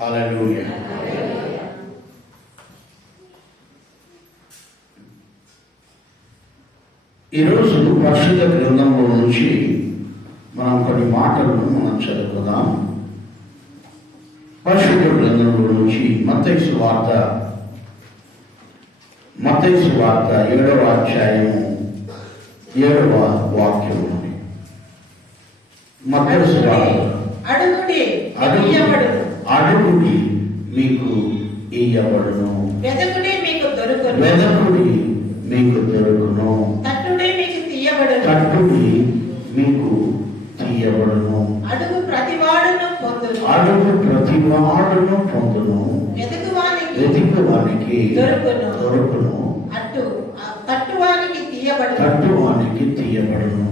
హల్లెలూయా. ఈరోజు పరిశుద్ధ గ్రంథంలో నుంచి మనం కొన్ని మాటలను మనం చదువుకుందాం. పరిశుద్ధ గ్రంథంలో నుంచి మత్తయి సువార్త 7వ అధ్యాయము 7వ వాక్యం. మత్తయి సువార్త అడుగుడి మీకు ఇయ్యబడును, వెదకుడి మీకు దొరుకును, తట్టుడి మీకు తీయబడును, అడుగు ప్రతివాడును పొందును, వెతుకువానికి దొరుకును, తట్టువానికి తీయబడును.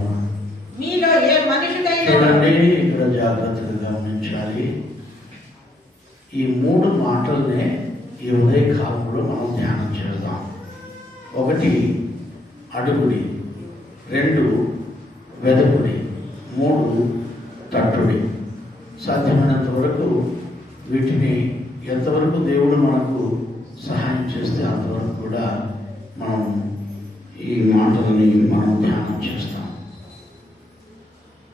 మీలో ఏ మనుషుడైనా చూడండి, ఇక్కడ జాగ్రత్తగా గమనించాలి. ఈ 3 మాటలనే ఈ ఉదయకాలంలో మనం ధ్యానం చేద్దాం. 1 అడుగుడి, 2 వెదకుడి, 3 తట్టుడి. సాధ్యమైనంత వరకు వీటిని ఎంతవరకు దేవుడు మనకు సహాయం చేస్తే అంతవరకు కూడా మనం ఈ మాటలని మనం ధ్యానం చేస్తాం.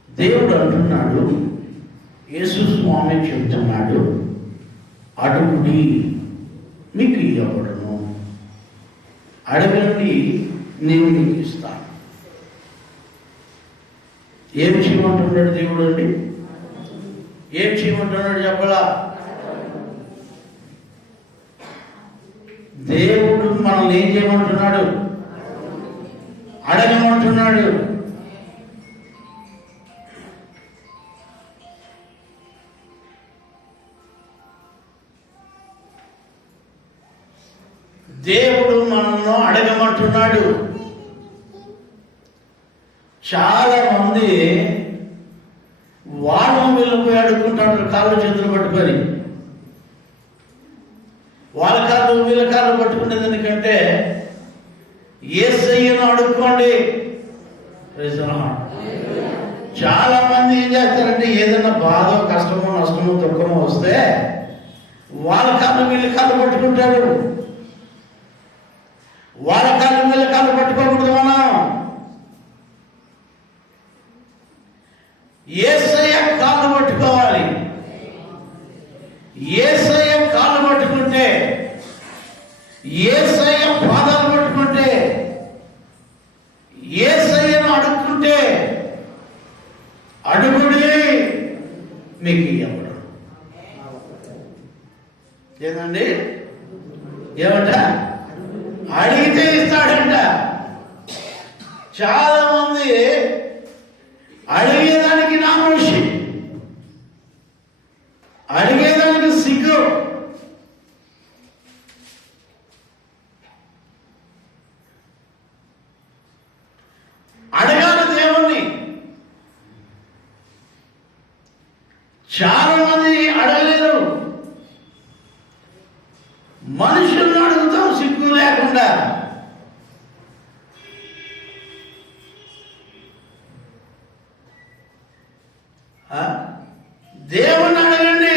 దేవుడు అంటున్నాడు, యేసు స్వామి చెప్తున్నాడు, అడుగుడి మీకు ఇవ్వబడును, అడగండి నేను మీకు ఇస్తాను. ఏం చేయమంటున్నాడు దేవుడు అండి? ఏం చేయమంటున్నాడు చెప్పలా? దేవుడు మనల్ని ఏం చేయమంటున్నాడు? అడగమంటున్నాడు. దేవుడు మనల్ని అడగమంటున్నాడు. చాలా మంది వాళ్ళ వెళ్ళిపోయి అడుగుకుంటాడు, కాళ్ళు చేతులు పట్టుకొని. వాళ్ళ కాళ్ళు వీళ్ళ కాళ్ళు పట్టుకునేది ఎందుకంటే యేసయ్యను అడుక్కోండి. చాలా మంది ఏం చేస్తారంటే ఏదైనా బాధ, కష్టమో, నష్టమో, దుఃఖమో వస్తే వాళ్ళ కాళ్ళు వీళ్ళ కాళ్ళు పట్టుకుంటారు. వాళ్ళ కాళ్ళు వీళ్ళ కాళ్ళు పట్టుకోకూడదు. మనం యేసయ్య కాళ్ళు పట్టుకోవాలి. యేసయ్య కాళ్ళు పట్టుకుంటే, యేసయ్య పాదాలు పట్టుకుంటే, యేసయ్యను అడుక్కుంటే, అడుగుడి మీకు ఇవ్వబడు. ఏందండి? ఏమంట? అడిగితే ఇస్తాడంట. చాలా మంది అడిగేదానికి నామోషి, అడిగేదానికి సిగ్గు. అడగాలి దేవుణ్ణి. చాలా మంది అడగలేరు. మనుషులను అడుగుతాం సిగ్గు లేకుండా. దేవుణ్ణి అడగండి.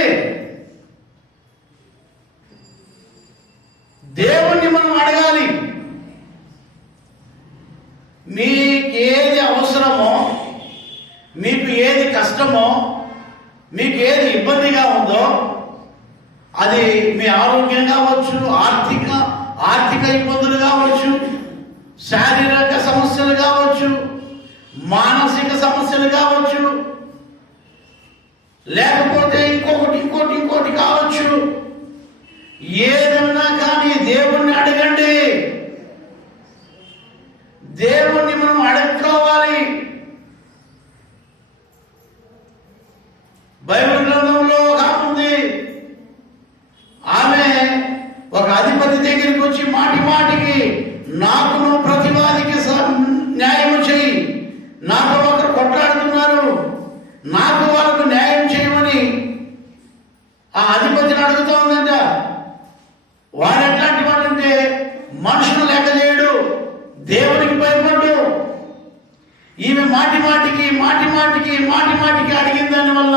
దేవుణ్ణి మనం అడగాలి. మీకు ఏది అవసరమో, మీకు ఏది కష్టమో, మీకు ఏది ఇబ్బందిగా ఉందో, అది మీ ఆరోగ్యం కావచ్చు, ఆర్థిక ఇబ్బందులు కావచ్చు, శారీరక సమస్యలు కావచ్చు, మానసిక సమస్యలు కావచ్చు, లేకపోతే ఇంకోటి కావచ్చు. ఏదన్నా కానీ దేవుణ్ణి అడగండి. దేవుణ్ణి మనం అడుక్కోవాలి. బైబిల్ గ్రంథంలో ఉంది, ఆమె ఒక అధిపతి దగ్గరికి వచ్చి మాటికి నాకును ప్రతివాదికి న్యాయం చేయి, నాకు ఒకరు కొట్లాడుతున్నారు, నాకు వాళ్ళకు న్యాయం చేయమని ఆ అధిపతిని అడుగుతా ఉందంట. వాడు ఎట్లాంటి వాడంటే మనుషులు లెక్క చేయడు, దేవునికి భయపడ్డు. ఈమె మాటి మాటికి అడిగిన దాని వల్ల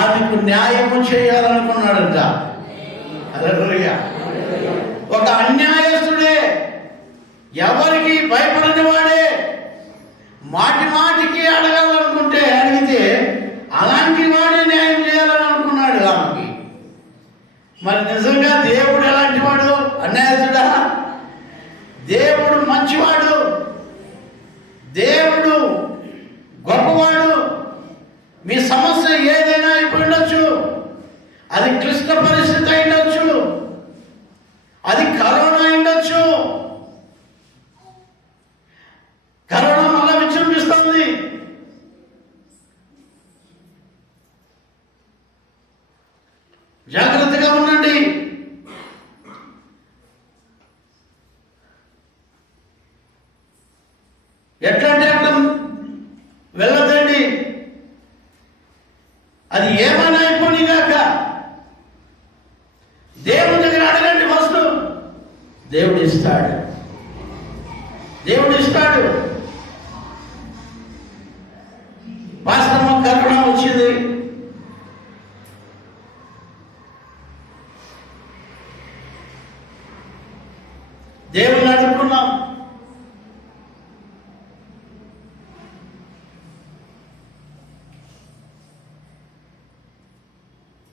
ఆమెకు ఆయనకు న్యాయము చేయాలనుకున్నాడంట. హల్లెలూయా. ఒక అన్యాయస్తుడే, ఎవరికి భయపడని వాడే, మాటి మాటికి అడగాలనుకుంటే అడిగితే అలాంటి వాడే న్యాయం చేయాలని అనుకున్నాడు ఆమెకి. మరి నిజంగా దేవుడు ఎలాంటి వాడు? అన్యాయస్తుడా? దేవుడు మంచివాడు, దేవుడు గొప్పవాడు. మీ సమస్య ఏదైనా అయిపోయి ఉండొచ్చు, అది క్లిష్ట పరిస్థితి అయిండొచ్చు, అది కరోనా అయిండొచ్చు. కరోనా మళ్ళా విజృంభిస్తుంది. జాగ్రత్తగా ఉండండి. ఎట్లంటే అట్లా వెళ్ళదండి. అది ఏమైనా అయిపోయి కాక దేవుడి దగ్గర అడగండి. ఫస్ట్ దేవుడు ఇస్తాడు, దేవుడు ఇస్తాడు. పాస్టమ్మ కరోనా వచ్చింది, దేవుని అడుగుకున్నాం,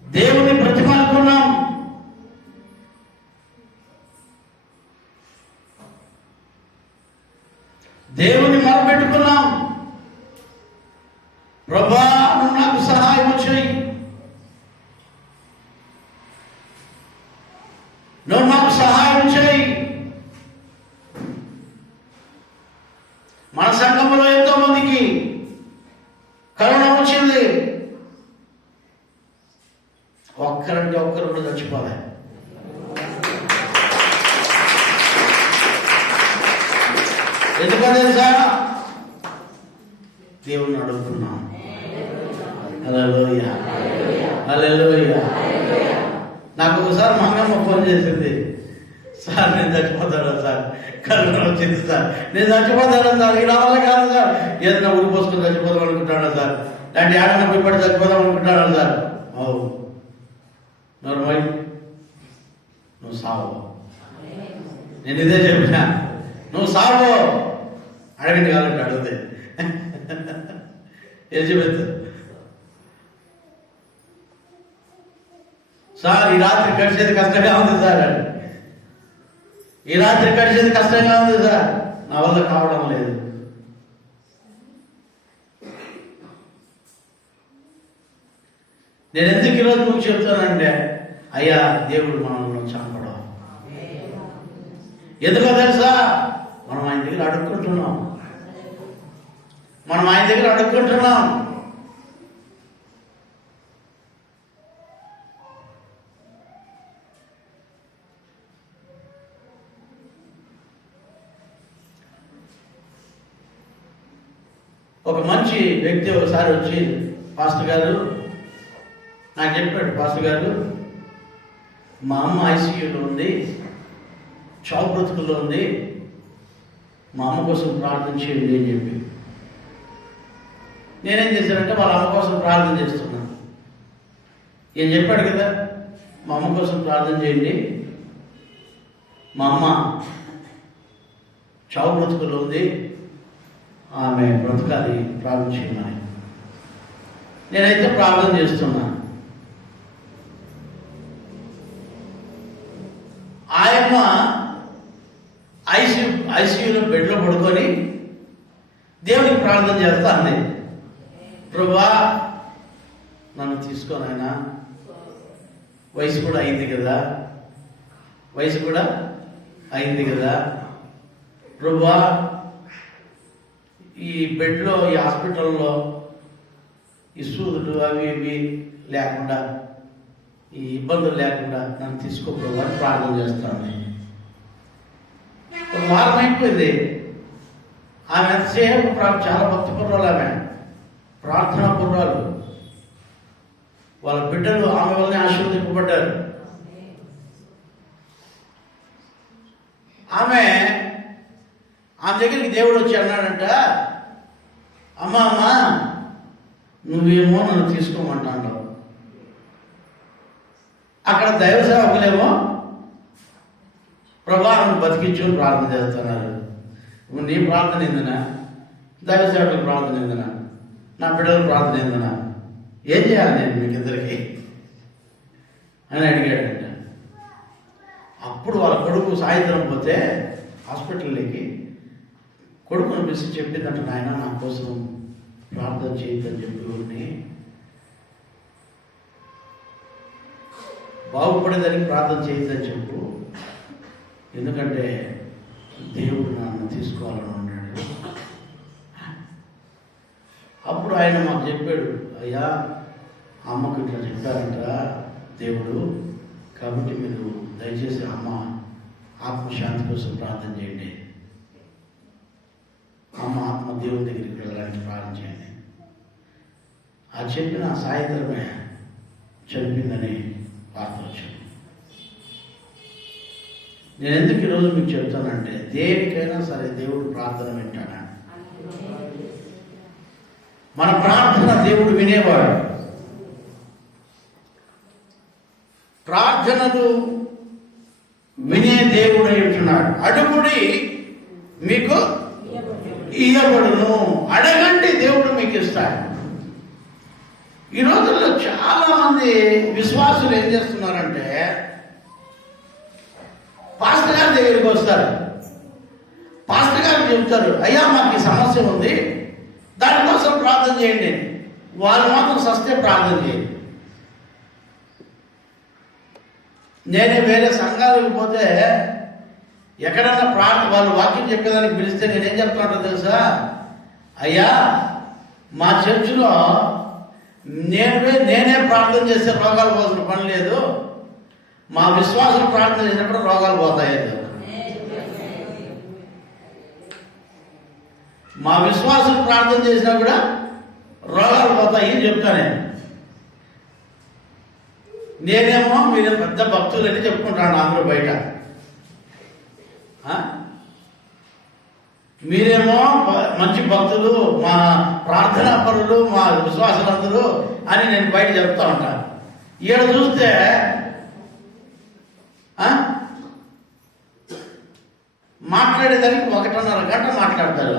దేవుని ప్రతిమానుకున్నాం. దేవుని మొరపెట్టుకున్నాం. ప్రభువా, నువ్వు నాకు సహాయం చేయి, నువ్వు నాకు సహాయం చేయి. మన సంఘంలో ఎంతో మందికి కరోనా వచ్చింది. ఒక్కరంటే ఒక్కరు చచ్చిపోలే. ఎందుకో తెలుసా? దేవుణ్ణి అడుగుతున్నాం. హల్లెలూయా, హల్లెలూయా. నాకు ఒకసారి మా అమ్మమ్మ ఫోన్ చేసింది, సార్ నేను చచ్చిపోతాను సార్, కరోనా వచ్చింది సార్, నేను చచ్చిపోతాను సార్, ఈ వల్ల కాదు సార్, ఏదైనా ఊరి పోసుకొని చచ్చిపోదాం అనుకుంటాను సార్, లాంటి ఏడన్నా పోయి చచ్చిపోదాం అనుకుంటాను సార్. అవును, నోర్మల్, నువ్వు సావు. నేను ఇదే చెప్పినా, నువ్వు సావు. అడగండి కావాలంటే అడిగితే ఎలిజబెత్, సార్ ఈ రాత్రి గడిచేది కష్టంగా ఉంది సార్, ఈ రాత్రి గడిచేది కష్టంగా ఉంది సార్, నా వల్ల కావడం లేదు. నేను ఎందుకు ఈరోజు నువ్వు చెప్తానంటే, అయ్యా దేవుడు మనల్ని చంపడం. ఎందుకో తెలుసా? మనం ఆయన దగ్గర అడుక్కుంటున్నాం, మనం ఆయన దగ్గర అడుక్కుంటున్నాం. ఒక మంచి వ్యక్తి ఒకసారి వచ్చి, పాస్టర్ గారు నాకు చెప్పాడు, పాస్టర్ గారు మా అమ్మ ఐసీయూలో ఉంది, చావు బ్రతుకుల్లో ఉంది, మా అమ్మ కోసం ప్రార్థన చేయండి అని చెప్పి. నేనేం చేశానంటే వాళ్ళ అమ్మ కోసం ప్రార్థన చేస్తున్నాను. ఏం చెప్పాడు కదా, మా అమ్మ కోసం ప్రార్థన చేయండి, మా అమ్మ చావు బ్రతుకుల్లో ఉంది, ఆమె బ్రతకాలి, ప్రార్థన చేయమని. నేనైతే ప్రార్థన చేస్తున్నాను. ఆయమ్మ ఐసీయూలో బెడ్లో పడుకొని దేవునికి ప్రార్థన చేస్తా అంది, ప్రభువా నన్ను తీసుకోనైనా, వయసు కూడా అయింది కదా, వయసు కూడా అయింది కదా, ప్రభువా ఈ బెడ్లో, ఈ హాస్పిటల్లో ఈ సూదులు అవి ఇవి లేకుండా, ఈ ఇబ్బందులు లేకుండా నన్ను తీసుకోకూడదు అని ప్రార్థన చేస్తాను. ఒక వారం అయిపోయింది. ఆమె ఎంతసేపు చాలా భక్తి పూర్వాలు, ఆమె ప్రార్థనా పూర్వాలు. వాళ్ళ బిడ్డలు ఆమె వల్లనే ఆశీర్వదింపబడ్డారు. ఆమె దగ్గరికి దేవుడు వచ్చి అన్నాడంట, అమ్మా నువ్వేమో నన్ను తీసుకోమంటావు, అక్కడ దైవ సేవకులేమో ప్రభావం బతికించుకొని ప్రార్థన చేస్తున్నారు. నీ ప్రార్థన ఏందనా, దైవ సేవకుల ప్రార్థన ఏందనా, నా బిడ్డల ప్రార్థన ఏందనా, ఏం చేయాలి నేను మీకు ఇద్దరికి అని అడిగాడంట. అప్పుడు వాళ్ళ కొడుకు సాయంత్రం పోతే హాస్పిటల్లోకి కొడుకుని పిలిచి చెప్పిందంట, నాయన నా కోసం ప్రార్థన చేయొద్దని చెప్పి ఊరిని బాగుపడేదానికి ప్రార్థన చేయొద్దని చెప్పు, ఎందుకంటే దేవుడు నన్ను తీసుకోవాలని ఉన్నాడు. అప్పుడు ఆయన మాకు చెప్పాడు, అయ్యా అమ్మకు ఇట్లా చెప్పారంట దేవుడు, కాబట్టి మీరు దయచేసి అమ్మ ఆత్మశాంతి కోసం ప్రార్థన చేయండి, అమ్మ ఆత్మ దేవుని దగ్గరికి వెళ్ళడానికి ప్రార్థన చేయండి. ఆ చెప్పిన సాయంత్రమే చనిపోయిందని వార్త వచ్చింది. నేను ఎందుకు ఈరోజు మీకు చెప్తానంటే, దేనికైనా సరే దేవుడు ప్రార్థన వింటాడు. మన ప్రార్థన దేవుడు వినేవాడు. ప్రార్థనలు వినే దేవుడు అంటున్నాడు. అడుగుడి మీకు ఇయ్యబడును, అడగండి దేవుడు మీకు ఇస్తాడు. ఈ రోజుల్లో చాలా మంది విశ్వాసులు ఏం చేస్తున్నారంటే, పాస్టర్ గారి దగ్గరికి వస్తారు, పాస్టర్ గారికి చెప్తారు, అయ్యా మాకు ఈ సమస్య ఉంది, దానికోసం ప్రార్థన చేయండి. వాళ్ళు మాత్రం సస్తే ప్రార్థన చేయండి. నేనే వేరే సంఘాలకు పోతే ఎక్కడన్నా వాళ్ళు వాక్యం చెప్పేదానికి పిలిస్తే నేనేం చెప్తానంటో తెలుసా, అయ్యా మా చర్చిలో నేనే ప్రార్థన చేస్తే రోగాలు పోసిన పని లేదు, మా విశ్వాసం ప్రార్థన చేసినప్పుడు రోగాలు పోతాయి. మా విశ్వాసం ప్రార్థన చేసినా కూడా రోగాలు పోతాయి అని చెప్తాను. నేనేమో మీరు పెద్ద భక్తులని చెప్పుకుంటాను అందరూ బయట, మీరేమో మంచి భక్తులు, మా ప్రార్థనా పరులు, మా విశ్వాసులందరూ అని నేను బయట చెప్తా ఉంటాను. ఈడ చూస్తే మాట్లాడేదానికి 1.5 గంట మాట్లాడతారు.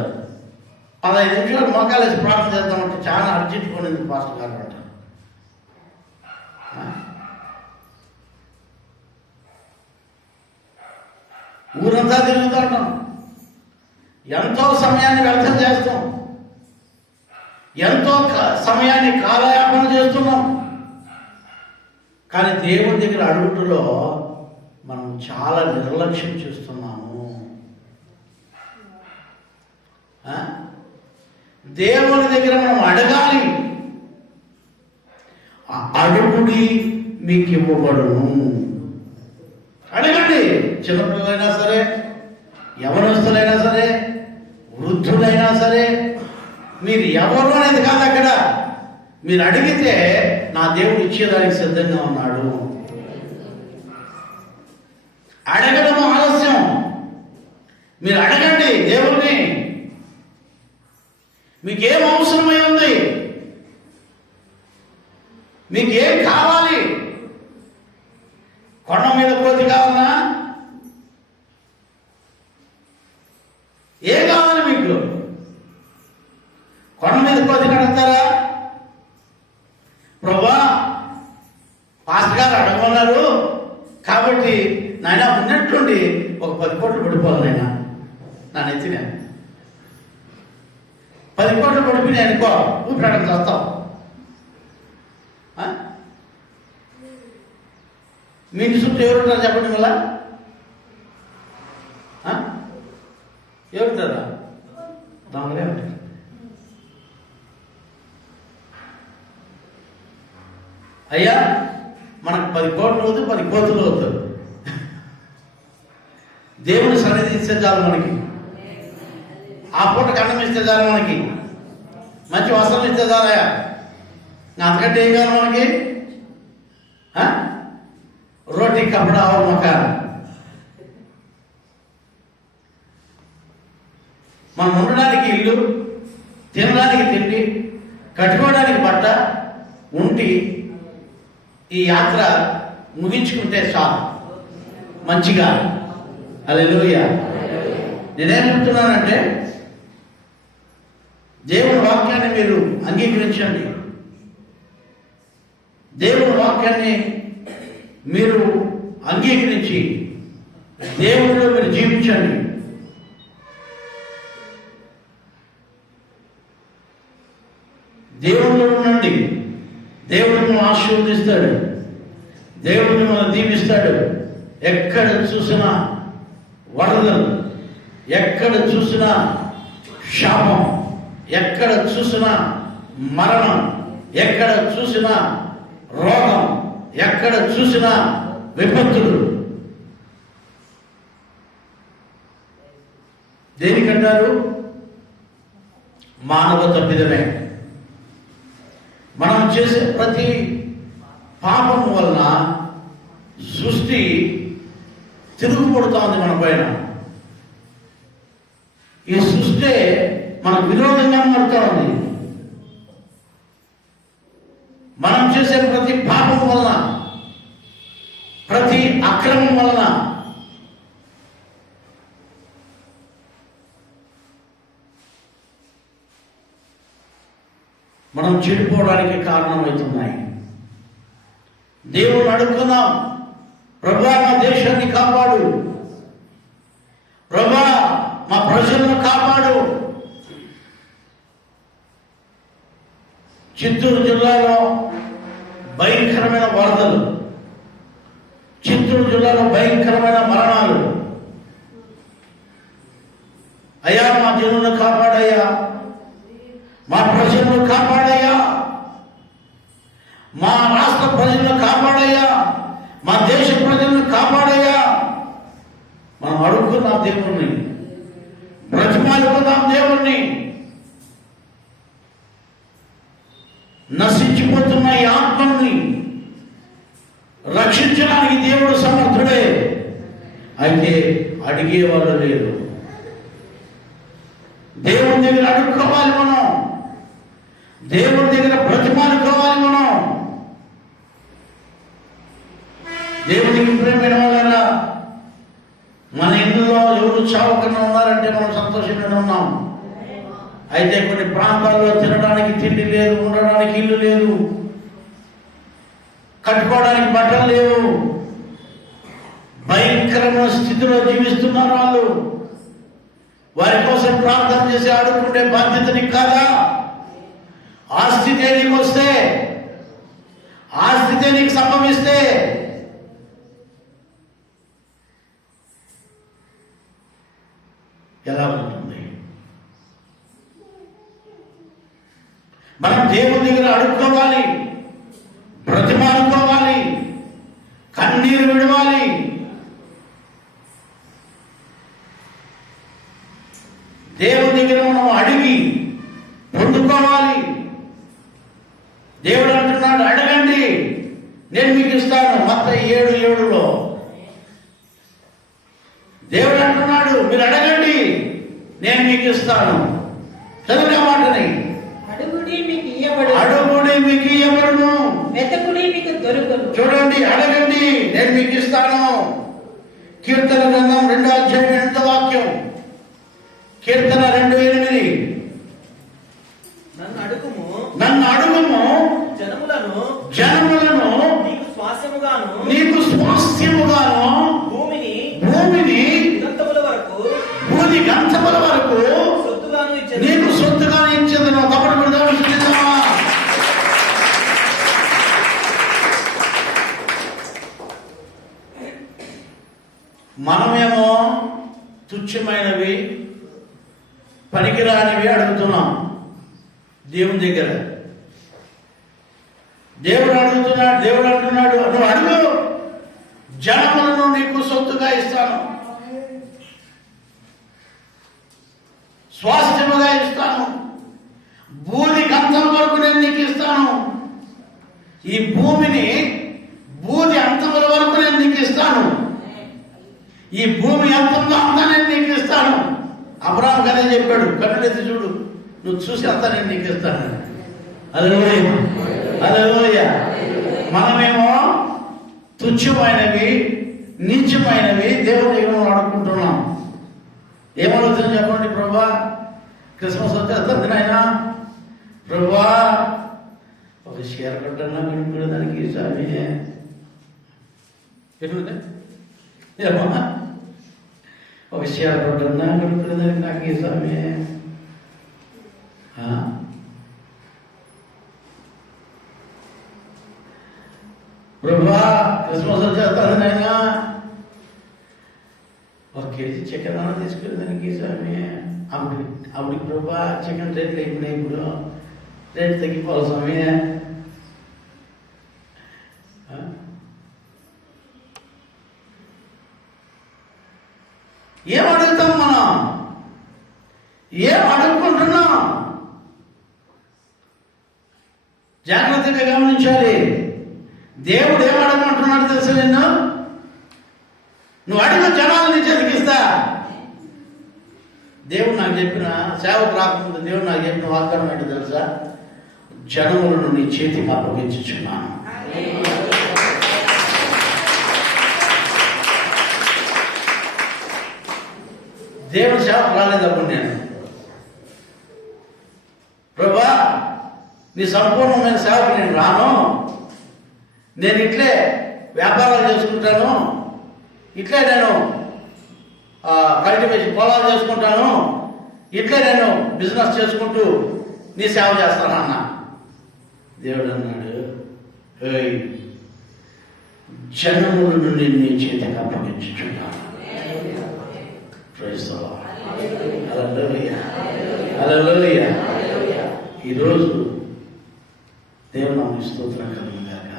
15 నిమిషాలు మోకాలేసి ప్రార్థన చేద్దామంటే చాలా అర్జెంట్ కొనింది పాస్టర్ గారు అంట. ఊరంతా తిరుగుతూ ఉంటాం, ఎంతో సమయాన్ని వ్యర్థం చేస్తాం, ఎంతో సమయాన్ని కాలయాపన చేస్తున్నాం. కానీ దేవుని దగ్గర అడుగుటలో మనం చాలా నిర్లక్ష్యం చేస్తున్నాము. దేవుని దగ్గర మనం అడగాలి. అడుగుడి మీకు ఇవ్వబడును. అడగండి. చిన్నపిల్లలైనా సరే, యవనస్తులైనా సరే, వృద్ధులైనా సరే, మీరు ఎవరు అనేది కాదు అక్కడ. మీరు అడిగితే నా దేవుడు ఇచ్చేదానికి సిద్ధంగా ఉన్నాడు. అడగడం ఆలస్యం. మీరు అడగండి దేవుణ్ణి. మీకేం అవసరమై ఉంది, మీకేం కావాలి? కొండ మీద కోతి కావాలన్నా? ఏం కావాలి మీకు? కొండ మీద కోతి కడతారా? ప్రభా పాస్టర్ గారు అడగమన్నారు కాబట్టి నాయన ఉన్నట్లుండి ఒక 10 కోట్లు పడిపోవాలి నాయన నా నెత్తిన. 10 కోట్లు పడిపోయినాయి అనుకో, నువ్వు ప్రకటన చేస్తావు. మీ ఇంటి చుట్టూ ఎవరుంటారు చెప్పండి? మళ్ళా ఎవరుంటారా? దొంగలే ఉంటారు. అయ్యా మనకు 10 కోట్లు వద్దు, 10 కోతులు వద్దు. దేవుని సన్నిధి ఇస్తే చాలు మనకి. ఆ పూటకి అన్నం ఇస్తే చాలు మనకి. మంచి వస్త్రం ఇస్తే చాలయా. అంతకంటే ఏం కావాలి మనకి? రోటీ కపడా మకాన్. మనం ఉండడానికి ఇల్లు, తినడానికి తిండి, కట్టుకోవడానికి బట్ట ఉంటి ఈ యాత్ర ముగించుకుంటే చాలు మంచిగా. హల్లెలూయా. నేనేం చెప్తున్నానంటే దేవుని వాక్యాన్ని మీరు అంగీకరించండి. దేవుని వాక్యాన్ని మీరు అంగీకరించి దేవుడిలో మీరు జీవించండి. దేవుడిలో ఉండండి. దేవుడు మిమ్మల్ని ఆశీర్వదిస్తాడు. దేవుడు మిమ్మల్ని దీవిస్తాడు. ఎక్కడ చూసినా వరదలు, ఎక్కడ చూసినా శాపం, ఎక్కడ చూసినా మరణం, ఎక్కడ చూసినా రోగం, ఎక్కడ చూసినా విపత్తులు. దేనికంటారు? మానవ తప్పిదమే. మనం చేసే ప్రతి పాపం వలన సృష్టి తిరుగుపడుతోంది మన పైన. ఈ సృష్టి మనకు విరోధంగా మారుతా ఉంది. మనం చేసే ప్రతి పాపం వలన, ప్రతి అక్రమం వలన మనం చెడిపోవడానికి కారణమవుతున్నాయి. దేవుని అడుగుతున్నాం, ప్రభువా మా దేశాన్ని కాపాడు, ప్రభువా మా ప్రజలను కాపాడు. చిత్తూరు జిల్లాలో భయంకరమైన వరదలు, చిత్తూరు జిల్లాలో భయంకరమైన మరణాలు. అయ్యా మా జనులను కాపాడయ్యా, మా ప్రజలను కాపాడయ్యా, మా రాష్ట్ర ప్రజలను కాపాడయ్యా, మా దేశ ప్రజలను కాపాడయ్యా. మనం అడుగుతున్నాం దేవుణ్ణి, బ్రతిమాలుకున్నాం దేవుణ్ణి. నశించిపోతున్న ఈ ఆత్మని రక్షించడానికి దేవుడు సమర్థుడే. అయితే అడిగేవాడు లేరు. దేవుని దగ్గర అడుక్కోవాలి మనం, దేవుని దగ్గర బ్రతిమాలుకోవాలి మనం. దేవునికి ప్రేమైన వాళ్ళరా, మన ఇందులో ఎవరు చావకుండా ఉన్నారంటే మనం సంతోషంగానే ఉన్నాం. అయితే కొన్ని ప్రాంతాల్లో తినడానికి తిండి లేదు, ఉండడానికి ఇల్లు లేదు, కట్టుకోవడానికి బట్టలు లేవు, భయంకరమైన స్థితిలో జీవిస్తున్నారు వాళ్ళు. వారి కోసం ప్రార్థన చేసి ఆడుకుంటే బాధ్యత నీకు కాదా? ఆ స్థితి నీకు వస్తే, ఆ స్థితి నీకు సంభవిస్తే ఎలా ఉంటుంది? మనం దేవుని దగ్గర అడుక్కోవాలి, బ్రతిమాలుకోవాలి, కన్నీరు విడవాలి. దేవుని దగ్గర మనం అడిగి పొందుకోవాలి. దేవుడు అంటున్నాడు, అడగండి నేను మీకు ఇస్తాను. మత్తయి 7:7లో దేవుడు అంటున్నాడు, మీరు అడగండి నేను మీకు ఇస్తాను. చదివిన మాటని, అడుగుడి మీకు ఇయ్యబడును, అడుగుడి మీకు ఇయ్యబడును, వెతకుడి మీకు దొరుకును. చూడండి, అడగండి నేను మీకు ఇస్తాను. కీర్తన గ్రంథం 2:8 వాక్యం, కీర్తన 2:8. నన్ను అడుగుము, నన్ను అడుగుము, జనములను నీకు స్వాస్యముగాను, నీకు స్వాస్థ్యముగాను, భూమిని భూమి గంతముల వరకు సొత్తుగాను ఇచ్చేది, నీకు సొత్తుగా ఇచ్చేదను. తప్పుడు మనమేమో తుచ్చమైనవి, పనికిరానివి అడుగుతున్నాం దేవుని దగ్గర. దేవుడు అడుగుతున్నాడు, దేవుడు అంటున్నాడు, నువ్వు అడుగు, జనములను నీకు సొత్తుగా ఇస్తాను, స్వాస్థ్యముగా ఇస్తాను, భూమి అంతం వరకు నేను నీకు ఇస్తాను. ఈ భూమిని భూమి అంతముల వరకు నేను నీకు ఇస్తాను. ఈ భూమి అంతంలో అంతా నేను నీకు ఇస్తాను. అబ్రాహాం కదే చెప్పాడు, కన్నులెత్తి చూడు, నువ్వు చూసి అంతా నేను నీకు ఇస్తాను. హల్లెలూయా, హల్లెలూయా. మనమేమో తుచ్చమైనవి, నీచమైనవి దేవుని దగ్గర మనం అడుక్కుంటున్నాం. ఏమడుగుతుంది చెప్పండి? ప్రభా, క్రిస్మస్ వచ్చేస్తుంది నాయనా, ప్రభా ఒక షేర్ కట్టన్నా కొనుక్కునేదానికి స్వామి ఏమన్నా ఒక షేర్ కట్టన్నా కొనుక్కునేదానికి నాకు ఈ స్వామి. ప్రభా క్రిస్మస్ వచ్చేస్తుంది నాయనా, ఒక కేజీ చికెన్ అన్న తీసుకునేదానికి స్వామి. అప్పుడు ప్రభా చికెన్ రేట్లు అయిపోయినాయి, ఇప్పుడు రేట్ తగ్గిపోవాలి స్వామి. ఏం అడుగుతాం మనం? ఏం అడుగుకుంటున్నాం? జాగ్రత్తగా గమనించాలి. దేవుడు ఏం అడగమంటున్నాడు తెలుసా? నువ్వు అడిగిన జనాలు నీ చేతికిస్తా. దేవుడు నాకు చెప్పిన సేవకు రాకముందు దేవుడు నాకు చెప్పిన వాగ్దానం ఏంటో తెలుసా? జనములను నీ చేతికి అప్పగించుచున్నాను. దేవుని సేవకు రాలేదప్పుడు నేను, ప్రభా నీ సంపూర్ణమైన సేవకు నేను రాను, నేను ఇట్లే వ్యాపారాలు చేసుకుంటాను, ఇట్లే నేను కల్టివేషన్ పొలాలు చేసుకుంటాను, ఇట్లే నేను బిజినెస్ చేసుకుంటూ నీ సేవ చేస్తాను అన్న. దేవుడు అన్నాడు, జనములను నేను నీ చేతికి అప్పగించుచున్నాను. హల్లెలూయా. ఈరోజు దేవుడు నాకు స్తోత్రం కలుగుగాక.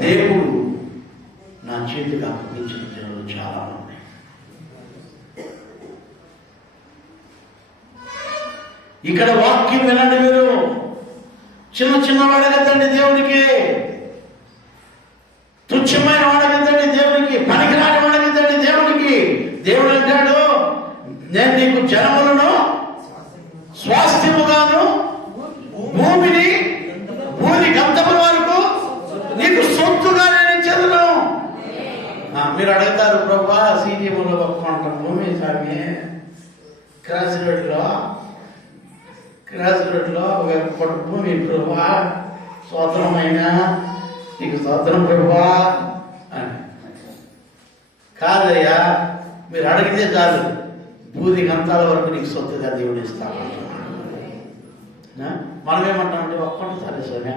దేవుడు నా చేతికి అప్పగించిన జనులు చాలా ఉన్నాయి. ఇక్కడ వాక్యం వినండి. మీరు చిన్న చిన్న వాడగద్దండి దేవునికి, తుచ్చమైన వాడగద్దండి దేవునికి, పనికిరాని వాడగద్దండి దేవునికి. దేవుడు అంటాడు, నేను నీకు జనములను స్వాస్థ్యముగాను భూమిని భూమి గంతముల వరకు నీకు సొత్తుగా నేను ఇచ్చేదను. మీరు అడుగుతారు, ప్రభా సీటీఎంలో ఒప్పుకుంటాం భూమి స్వామి, క్రాస్ రోడ్లో ఒక భూమి ప్రభా, స్వతంత్రమైనా నీకు స్వతంత్రం ప్రభా అని. కాదయ్యా, మీరు అడిగితే చాలు, భూది గంతాల వరకు నీకు సొత్తుగా దేవుడు ఇస్తాను. మనం ఏమంటామంటే ఒక్కంటే చాలు స్వామి.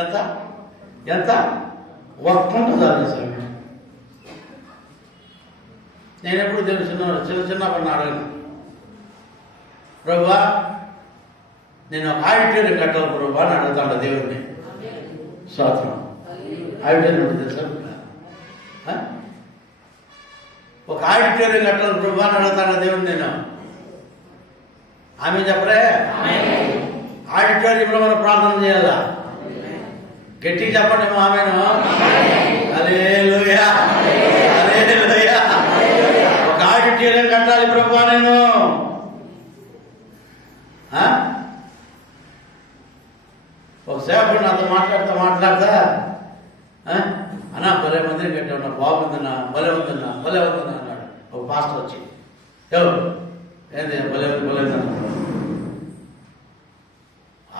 ఎంత ఎంత ఒక్కంటే చాలు స్వామి. నేను ఎప్పుడు చిన్నప్పుడు అడగను, ప్రభా నేను ఒక ఆడిటోరియం కట్టాలి ప్రభా అని అడుగుతాడు దేవుడిని. స్వాతంత్రం ఆడిటోరియం ఉంటుంది తెలుసా? ఒక ఆడిటోరియం కట్టాలి ప్రభా అని అడుగుతాడు దేవుడిని నేను. ఆమె చెప్పరే, ఆడిటోరియంలో మనం ప్రార్థన చేయాలా? గట్టిగా చెప్పండి ఆమెను. హల్లెలూయా, హల్లెలూయా. ఒక ఆడిటోరియం కట్టాలి ప్రభా నేను. ఒక సేవకుడు నాతో మాట్లాడతా అన్నా భలే మందిరం కట్టాడు, బాగుందన్నా, భలే ఉందన్నా అన్నాడు. ఒక పాస్టర్ వచ్చి, ఏంది భలే ఉందన్నా,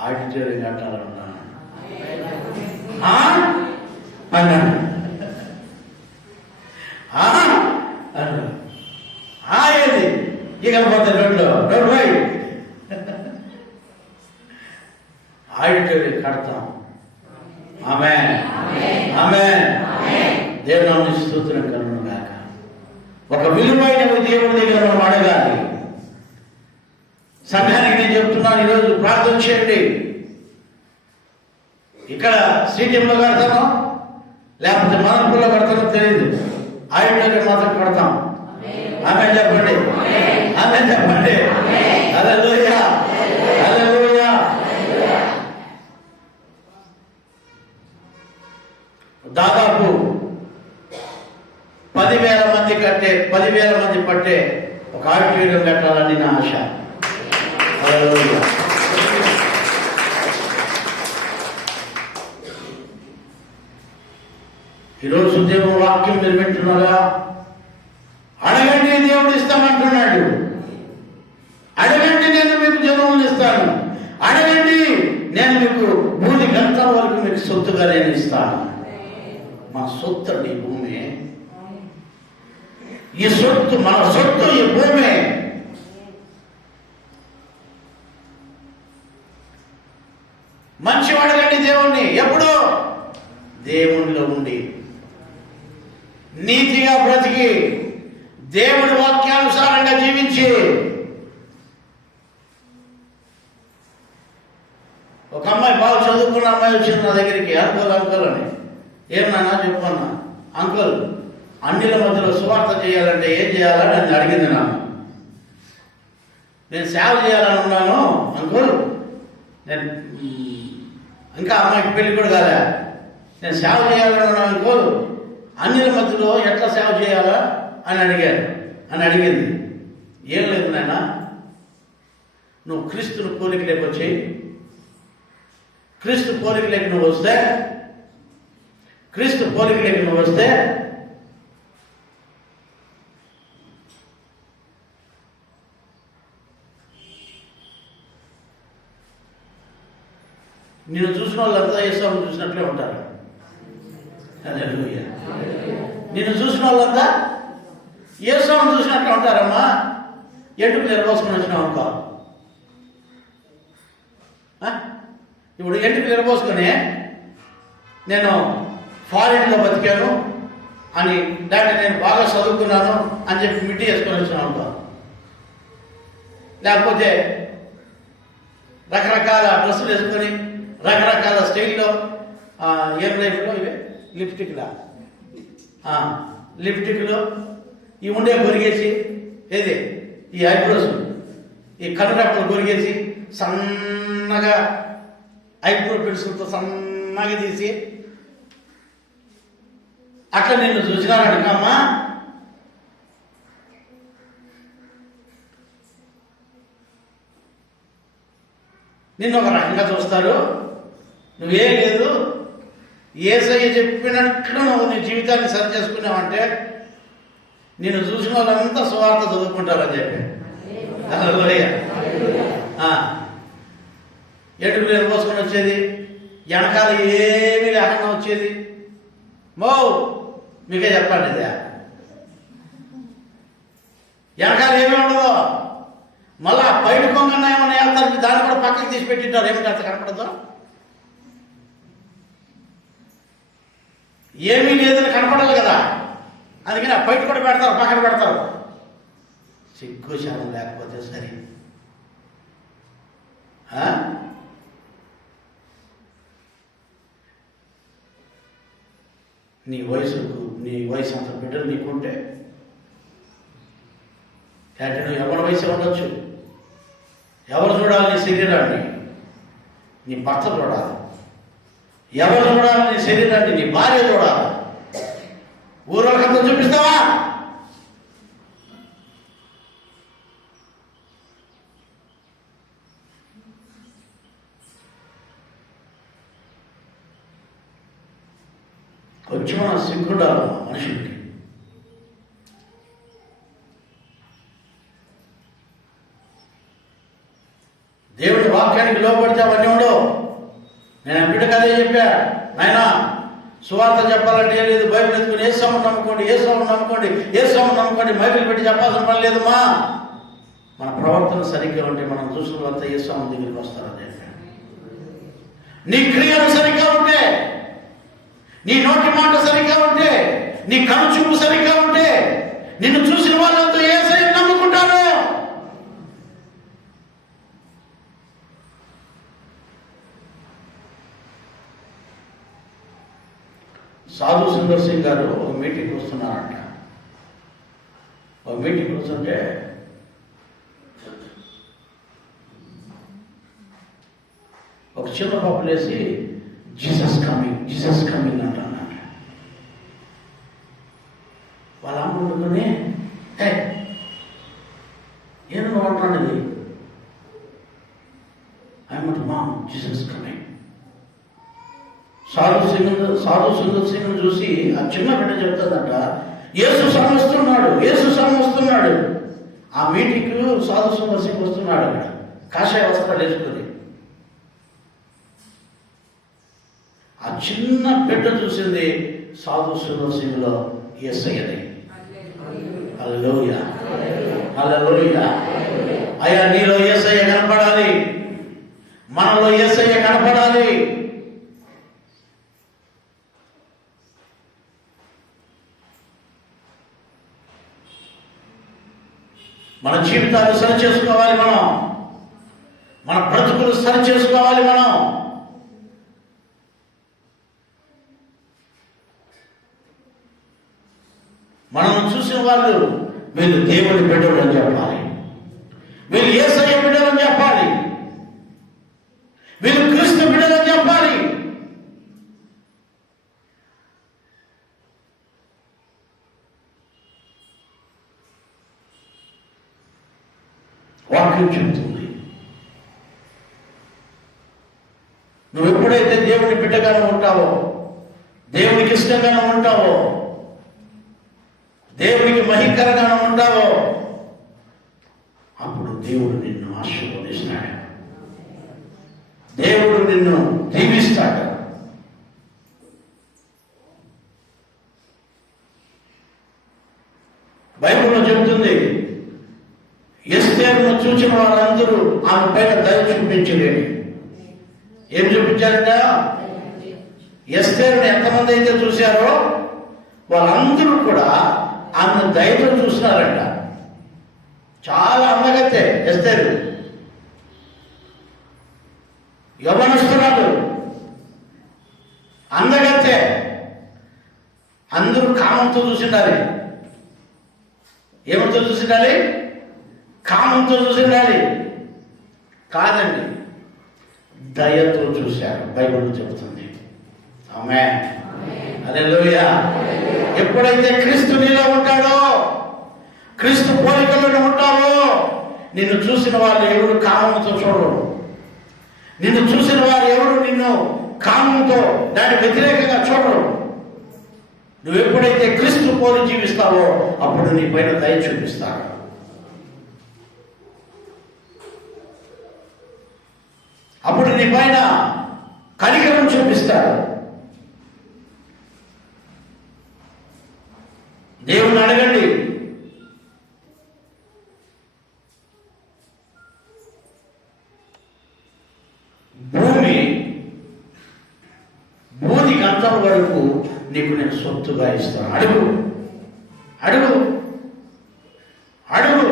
ఆడిటోరియం కట్టాలన్నా అన్నాడు. ఏది ఇక పోతే రోడ్డు రైట్ ఆడిటోరియం కడతాం. ఆమేన్, ఆమేన్. దేవుని నామమునకు స్తోత్రం కలుగును గాక. ఒక విలువైన దేవుని దగ్గర మనం అడగాలి. సంఘానికి నేను చెప్తున్నాను, ఈరోజు ప్రార్థన చేయండి. ఇక్కడ స్టేడియంలో కడతాను, లేకపోతే మనంపూర్లో కడతానో తెలియదు, ఆడిటోరియం మాత్రం కడతాం. ఆమేన్ చెప్పండి, ఆమేన్ చెప్పండి. హల్లెలూయా, హల్లెలూయా. దాదాపు 10,000 మంది పట్టే ఒక ఆడిటోరియం కట్టాలని నా ఆశ. హల్లెలూయా. ఈరోజు దేవుని వాక్యం మీరు వింటున్నారా? అడగండి, దేవుడు ఇస్తానంటున్నాడు. అడగండి, నేను మీకు జనములు ఇస్తాను. అడగండి, నేను మీకు భూమి గంటల వరకు మీకు సొత్తుగా నేను ఇస్తాను. మా సొత్తు అండి ఈ భూమి. ఈ సొత్తు, మన సొత్తు ఈ భూమి. మంచి అడగండి దేవుణ్ణి. ఎప్పుడు? దేవునిలో ఉండి నీతిగా బ్రతికి దేవుడి వాక్యానుసారంగా జీవించి. ఒక అమ్మాయి, బాగా చదువుకున్న అమ్మాయి వచ్చింది నా దగ్గరికి. అంకుల్ అని. ఏం నాన్న చెప్పన్నా. అంకుల్, అన్నిల మధ్యలో సువార్త చేయాలంటే ఏం చేయాలని నన్ను అడిగింది. నేను సేవ చేయాలని ఉన్నాను అంకుల్. నేను ఇంకా అమ్మాయికి పెళ్లి కూడా కాలే. నేను సేవ చేయాలని ఉన్నాను అంకుల్. అన్నిల మధ్యలో ఎట్లా సేవ చేయాలా అని అడిగింది. ఏం లేదు నాయన, నువ్వు క్రీస్తుని పోలికలేకి వచ్చి, క్రీస్తు పోలికలేకి నువ్వు వస్తే నేను చూసిన వాళ్ళంతా యేసుని చూసినట్లే ఉంటారు. హల్లెలూయా. నేను చూసిన వాళ్ళంతా యేసుని చూసినట్లే ఉంటారమ్మా. ఎంటుకు నిలబోసుకొని వచ్చినావు అనుకో. ఇప్పుడు ఎంటుకు నిలబోసుకొని నేను ఫారిన్లో బతికాను అని, దాన్ని నేను బాగా చదువుకున్నాను అని చెప్పి మిట్టి వేసుకొని వచ్చినాను అనుకో. లేకపోతే రకరకాల డ్రెస్సులు వేసుకొని రకరకాల స్టైల్లో, ఏం లైఫ్లో ఇవి లిప్టిక్లు ఇవి ఉండే గొరిగేసి, ఏది ఈ ఐబ్రోస్, ఈ కనురెప్పలు గొరిగేసి సన్నగా ఐబ్రో పెన్సిల్తో సన్నగా తీసి అట్లా నిన్ను చూసినారనుకమ్మా, నిన్ను ఒక రకంగా చూస్తారు. నువ్వేం లేదు, యేసయ్య చెప్పినట్లు నువ్వు నీ జీవితాన్ని సరి చేసుకున్నావంటే నిన్ను చూసిన వాళ్ళంతా సువార్త చదువుకుంటారని చెప్పి. ఎడుగులు ఎరపోసుకొని వచ్చేది, వెనకాల ఏమీ లేకుండా వచ్చేది. మీకే చెప్పండి, ఇదే వెనకాల ఏమీ ఉండదు. మళ్ళా బయట కొంగన్నా ఏమన్నా వెళ్తారు, దాన్ని కూడా పక్కకి తీసి పెట్టింటారు. ఏమిటి అంత కనపడదు? ఏమీ లేదని కనపడాలి కదా, అందుకని ఆ బయట కూడా పెడతారు, పక్కన పెడతారు. సిగ్గుశానం లేకపోతే సరే. నీ వయసు అంత బిడ్డలు నీకుంటే అంటే నువ్వు ఎవరి వయసు ఉండొచ్చు. ఎవరు చూడాలి నీ శరీరాన్ని? నీ భర్త చూడాలి. ఎవరు చూడాలి నీ శరీరాన్ని? నీ భార్య చూడాలి. ఊరోళ్ళకంతా చూపిస్తావా? కొంచెం సిగ్గుండాలి మనుషులకి. దేవుడి వాక్యానికి లోపడితే అవన్నీ ఉండవు. నేను బిడ్డకు అదే చెప్పా, నాయనా సువార్త చెప్పాలంటే ఏం లేదు, బైబిల్ ఎత్తుకుని ఏ సౌండ్ నమ్ముకోండి, బైబిల్ పెట్టి చెప్పాల్సిన పని లేదమ్మా. మన ప్రవర్తన సరిగ్గా ఉంటే మనం చూసిన వాళ్ళంతా ఏ సౌండ్ దగ్గరికి వస్తారని చెప్పా. నీ క్రియలు సరిగ్గా ఉంటే, నీ నోటి మాట సరిగ్గా ఉంటే, నీ కనుచూపు సరిగ్గా ఉంటే, నిన్ను చూసిన వాళ్ళంతా యేసయ్యను నమ్ముకుంటారు. సాధు సుందర్ సింగ్ గారు ఒక మీటింగ్ వస్తున్నారంట. ఒక మీటింగ్ వస్తుంటే ఒక చిన్న పాపలేసి జీసస్ కమింగ్ అంటున్నాడు. వాళ్ళ అమ్మ ఉండుకొని ఏమో అంటున్నది, I want mom Jesus coming. Sadhu Sundar Singh చూసి ఆ చిన్న బిడ్డ చెప్తుందట, యేసు స్వామి వస్తున్నాడు, యేసు స్వామి వస్తున్నాడు. ఆ మీటింగ్ సాధు సుందర్ సింగ్ వస్తున్నాడు అక్కడ కాషాయ వస్త్రాలు వేసుకుని. ఆ చిన్న బిడ్డ చూసింది సాధు సుందర్ సింగ్ లో యేసయ్యని. హల్లెలూయా, హల్లెలూయా. అయ్యా, నీలో యేసయ్య కనపడాలి, మనలో యేసయ్య కనపడాలి. మన జీవితాలు సరి చేసుకోవాలి, మన బ్రతుకులు సరి చేసుకోవాలి. మనం చూసిన వాళ్ళు వీళ్ళు దేవుని బిడ్డలు అని చెప్పాలి, వీళ్ళు యేసయ్య బిడ్డలు అని చెప్పాలి, వీళ్ళు క్రీస్తు బిడ్డలు అని చెప్పాలి. వాక్యం చెబుతుంది, నువ్వు ఎప్పుడైతే దేవుని బిడ్డగానే ఉంటావో, దేవునికి ఇష్టంగానే ఉంటావో, దేవునికి మహికరంగానే ఉంటావో, అప్పుడు దేవుడు నిన్ను ఆశీర్వదిస్తాడు, దేవుడు నిన్ను దీవిస్తాడు. బైబిల్లో చెబుతుంది, ఎస్తేరును చూసిన వారందరూ ఆమె పైన దయ చూపించలేని. ఏం చూపించారంట? ఎస్తేరును ఎంతమంది అయితే చూశారో వాళ్ళందరూ కూడా ఆమె దయతో చూస్తున్నారంట. చాలా అందగతే ఎస్తేరు, యవ్వనస్తురాలు, అందగతే. అందరూ కామంతో చూసిండాలి. ఏమంతో చూసిండాలి? కామంతో చూసిండాలి కాదండి, దయతో చూశారు బైబిల్ చెబుతుంది. ఆమేన్, హల్లెలూయా. ఎప్పుడైతే క్రీస్తు నీలో ఉంటాడో, క్రీస్తు పోలికలోనే ఉంటావో, నిన్ను చూసిన వాళ్ళు ఎవరు కామంతో చూడరు. నిన్ను చూసిన వారు ఎవరు నిన్ను కామంతో దాని వ్యతిరేకంగా చూడరు. నువ్వు ఎప్పుడైతే క్రీస్తు పోలి జీవిస్తావో అప్పుడు నీ పైన దయ చూపిస్తాడు. అప్పుడు నీ పైన కనికరం చూపిస్తాడు. దేవుని అడగండి, భూమి గంటల వరకు నీకు నేను సొత్తుగా ఇస్తాను. అడుగు అడుగు అడుగు.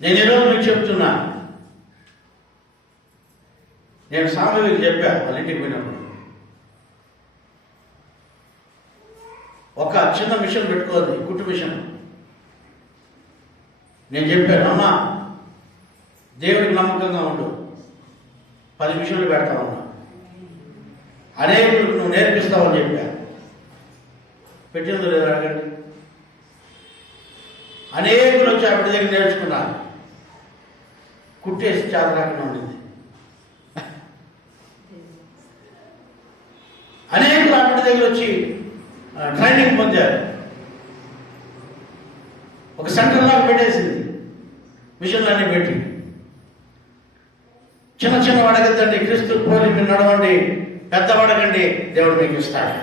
నేను ఈరోజు మీకు చెప్తున్నా, నేను సాంబవికి చెప్పా వాళ్ళ ఇంటికి పోయినప్పుడు, ఒక చిన్న మిషన్ పెట్టుకోవాలి, కుట్టు మిషన్. నేను చెప్పాను, అమ్మా దేవుడికి నమ్మకంగా ఉండు, 10 మిషన్లు పెడతా ఉన్నా, అనేకులకు నువ్వు నేర్పిస్తావని చెప్పా. పెట్టిందో లేదా అడగండి. అనేకులు వచ్చి ఆవిడ దగ్గర నేర్చుకున్నారు, కుట్టేసి చేతరాకుండా ఉండింది. అనేకులు ఆవిడ దగ్గర వచ్చి ట్రైనింగ్ పొందారు. ఒక సెంటర్ లాగా పెట్టేసింది, మిషన్లన్నీ పెట్టి. చిన్న చిన్న అడగద్దండి, క్రీస్తు పోలి మీరు నడవండి, పెద్దవాడకండి, దేవుడు మీకు ఇస్తాడు.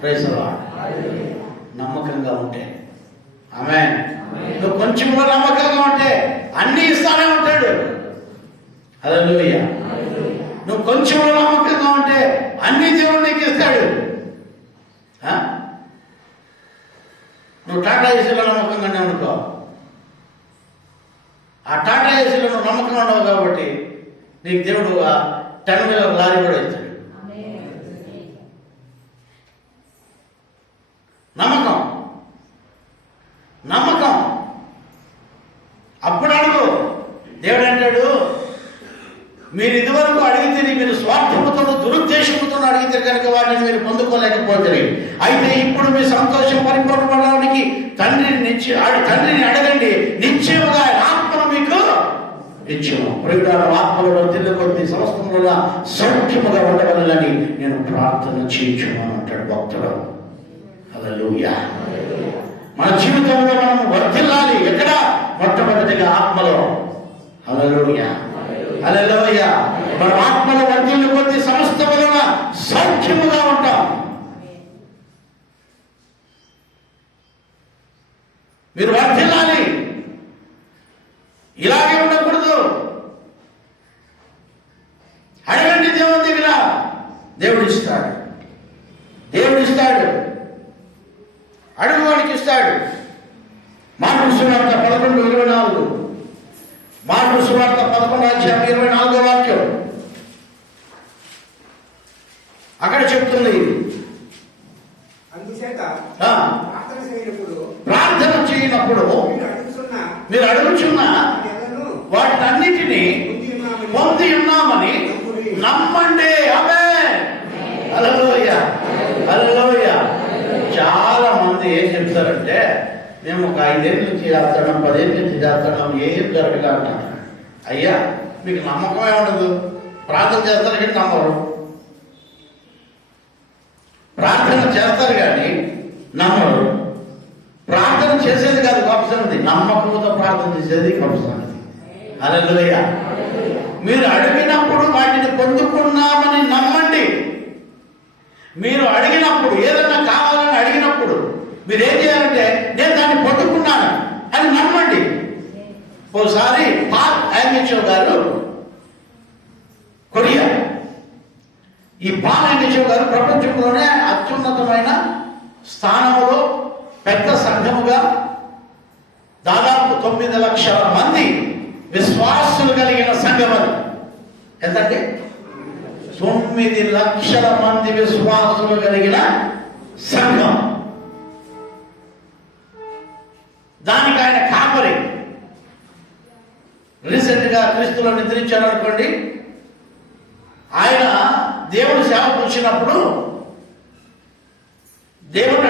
Praise the lord. నమ్మకంగా ఉంటే, ఆమేన్. నువ్వు కొంచెంలో నమ్మకంగా ఉంటే అన్ని ఇస్తానే ఉంటాడు. హల్లెలూయా. నువ్వు కొంచెంలో నమ్మకంగా ఉంటే అన్ని దేవుడు నీకు ఇస్తాడు. నువ్వు టాటా ఏసీలో నమ్మకంగానే అనుకో, ఆ టాటా ఏసీలో నువ్వు నమ్మకంగా ఉండవు కాబట్టి నీకు దేవుడు 10 వేల లారీ కూడా ఇస్తాడు. నమ్మకం, నమ్మకం. అప్పుడు అడుగు. దేవుడు అంటాడు, మీరు ఇదివరకు అడిగితే మీరు స్వార్థముతో దురుద్దేశముతో అడిగితే కనుక వాటిని మీరు పొందుకోలేకపోతే, అయితే ఇప్పుడు మీ సంతోషం పరిపూర్ణమవడానికి తండ్రిని తండ్రిని అడగండి, నిశ్చయముగా ఆయన ఆత్మను మీకు ఇచ్చును. ప్రియులారా, ఆత్మలో వర్ధిల్ల కొద్ది సమస్తముల సౌఖ్యముగా ఉండవలనని నేను ప్రార్థన చేయించును అంటాడు భక్తుడు. హల్లెలూయా. మన జీవితంలో మనం వర్ధిల్లాలి. ఎక్కడ? మొట్టమొదటిగా ఆత్మలో. హల్లెలూయా, హల్లెలూయా. మన ఆత్మలో వర్ధిల్ల కొద్ది సమస్తముల సౌఖ్యముగా ఉంటాం. మీరు వర్ధిల్లాలి. ఇలాగే ఉండకూడదు. అడగండి దేవుని దగ్గర, దేవుడు ఇస్తాడు. దేవుడు ఇస్తాడు, అడుగువాడికి ఇస్తాడు. మార్కు సువార్త 11:24, మార్కు సువార్త 11:24 వాక్యం అక్కడ చెప్తుంది. అందుచేత ఆ, ప్రార్థన చేయనప్పుడు మీరు అడుగుచున్న వాటినన్నిటినీ పొంది ఉన్నామని నమ్మండి. ఆమేన్. హల్లెలూయా, హల్లెలూయా. చాలా మంది ఏం చెప్తారంటే, మేము ఒక 5 ఏళ్ళ నుంచి చేస్తున్నాం, 10 ఏళ్ళ నుంచి చేస్తున్నాం, ఏం జరగగా అంటారు. అయ్యా, మీకు నమ్మకమే ఉండదు. ప్రార్థన చేస్తారు కానీ నమ్మరు. ప్రార్థన చేస్తారు కానీ నమ్మరు. ప్రార్థన చేసేది కాదు గొప్ప సంగతి, నమ్మకంతో ప్రార్థన చేసేది గొప్ప సంగతి. హల్లెలూయా. మీరు అడిగినప్పుడు వాటిని పొందుకున్నామని నమ్మండి. మీరు అడిగినప్పుడు, ఏదైనా కావాలని అడిగినప్పుడు మీరు ఏం చేయాలంటే, నేను దాన్ని పొందుకున్నాను అని నమ్మండి. ఓసారి పాల్ యాంగిచో గారు, కొరియా, ఈ పాల్ యాంగిచో గారు ప్రపంచంలోనే అత్యున్నతమైన స్థానంలో పెద్ద సంఘముగా దాదాపు 9 లక్షల మంది విశ్వాసులు కలిగిన సంఘం. అది ఎంతండి? 9 లక్షల మంది విశ్వాసులు కలిగిన సంఘం. దానికి ఆయన కాపరి. రీసెంట్ గా క్రీస్తులో నిద్రించాడు అనుకోండి. ఆయన దేవుడు సేవకు వచ్చినప్పుడు దేవుణ్ణి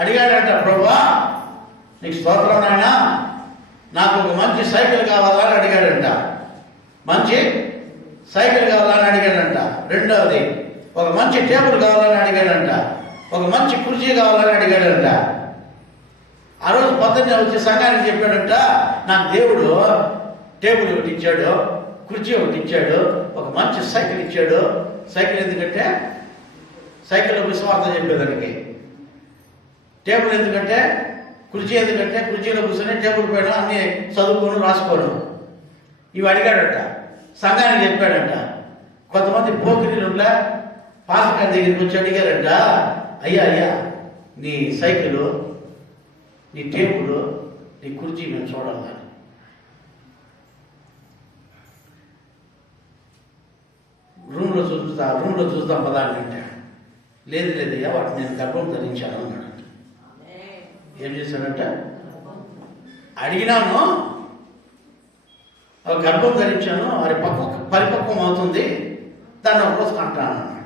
అడిగాడంట. ప్రభువా నీకు స్తోత్రం నాయనా, నాకు ఒక మంచి సైకిల్ కావాలని అడిగాడంట. మంచి సైకిల్ కావాలని అడిగాడంట. రెండవది, ఒక మంచి టేబుల్ కావాలని అడిగాడంట. ఒక మంచి కుర్చీ కావాలని అడిగాడంట. ఆ రోజు పొద్దున్నే వచ్చి సంఘానికి చెప్పాడంట, నాకు దేవుడు టేబుల్ ఒకటి ఇచ్చాడు, కుర్చీ ఒకటి ఇచ్చాడు, ఒక మంచి సైకిల్ ఇచ్చాడు. సైకిల్ ఎందుకంటే సైకిల్లో విశ్వాసం చెప్పేదానికి, టేబుల్ ఎందుకంటే, కుర్చీ ఎందుకంటే కుర్చీలో కూర్చొని టేబుల్ పైన అన్ని చదువుకోను రాసుకోను. ఇవి అడిగాడంట. సంఘానికి చెప్పాడంట. కొంతమంది పోకిరీలుండా పాస్టర్ గారి దగ్గరికి వచ్చి అడిగారంట, అయ్యా అయ్యా నీ సైకిలు, నీ టేబుల్, నీ కుర్చీ మేము చూడాలని. రూమ్లో చూస్తాం పదాన్ని అంటే, లేదు లేదయ్యా వాటిని నేను గర్భం ధరించాను అన్నాడు. ఏం చేశాడంట, అడిగినాను, గర్భం ధరించాను, అది పరిపక్వం అవుతుంది, దాన్ని ఒకరోజు కంటాను అన్నాడు.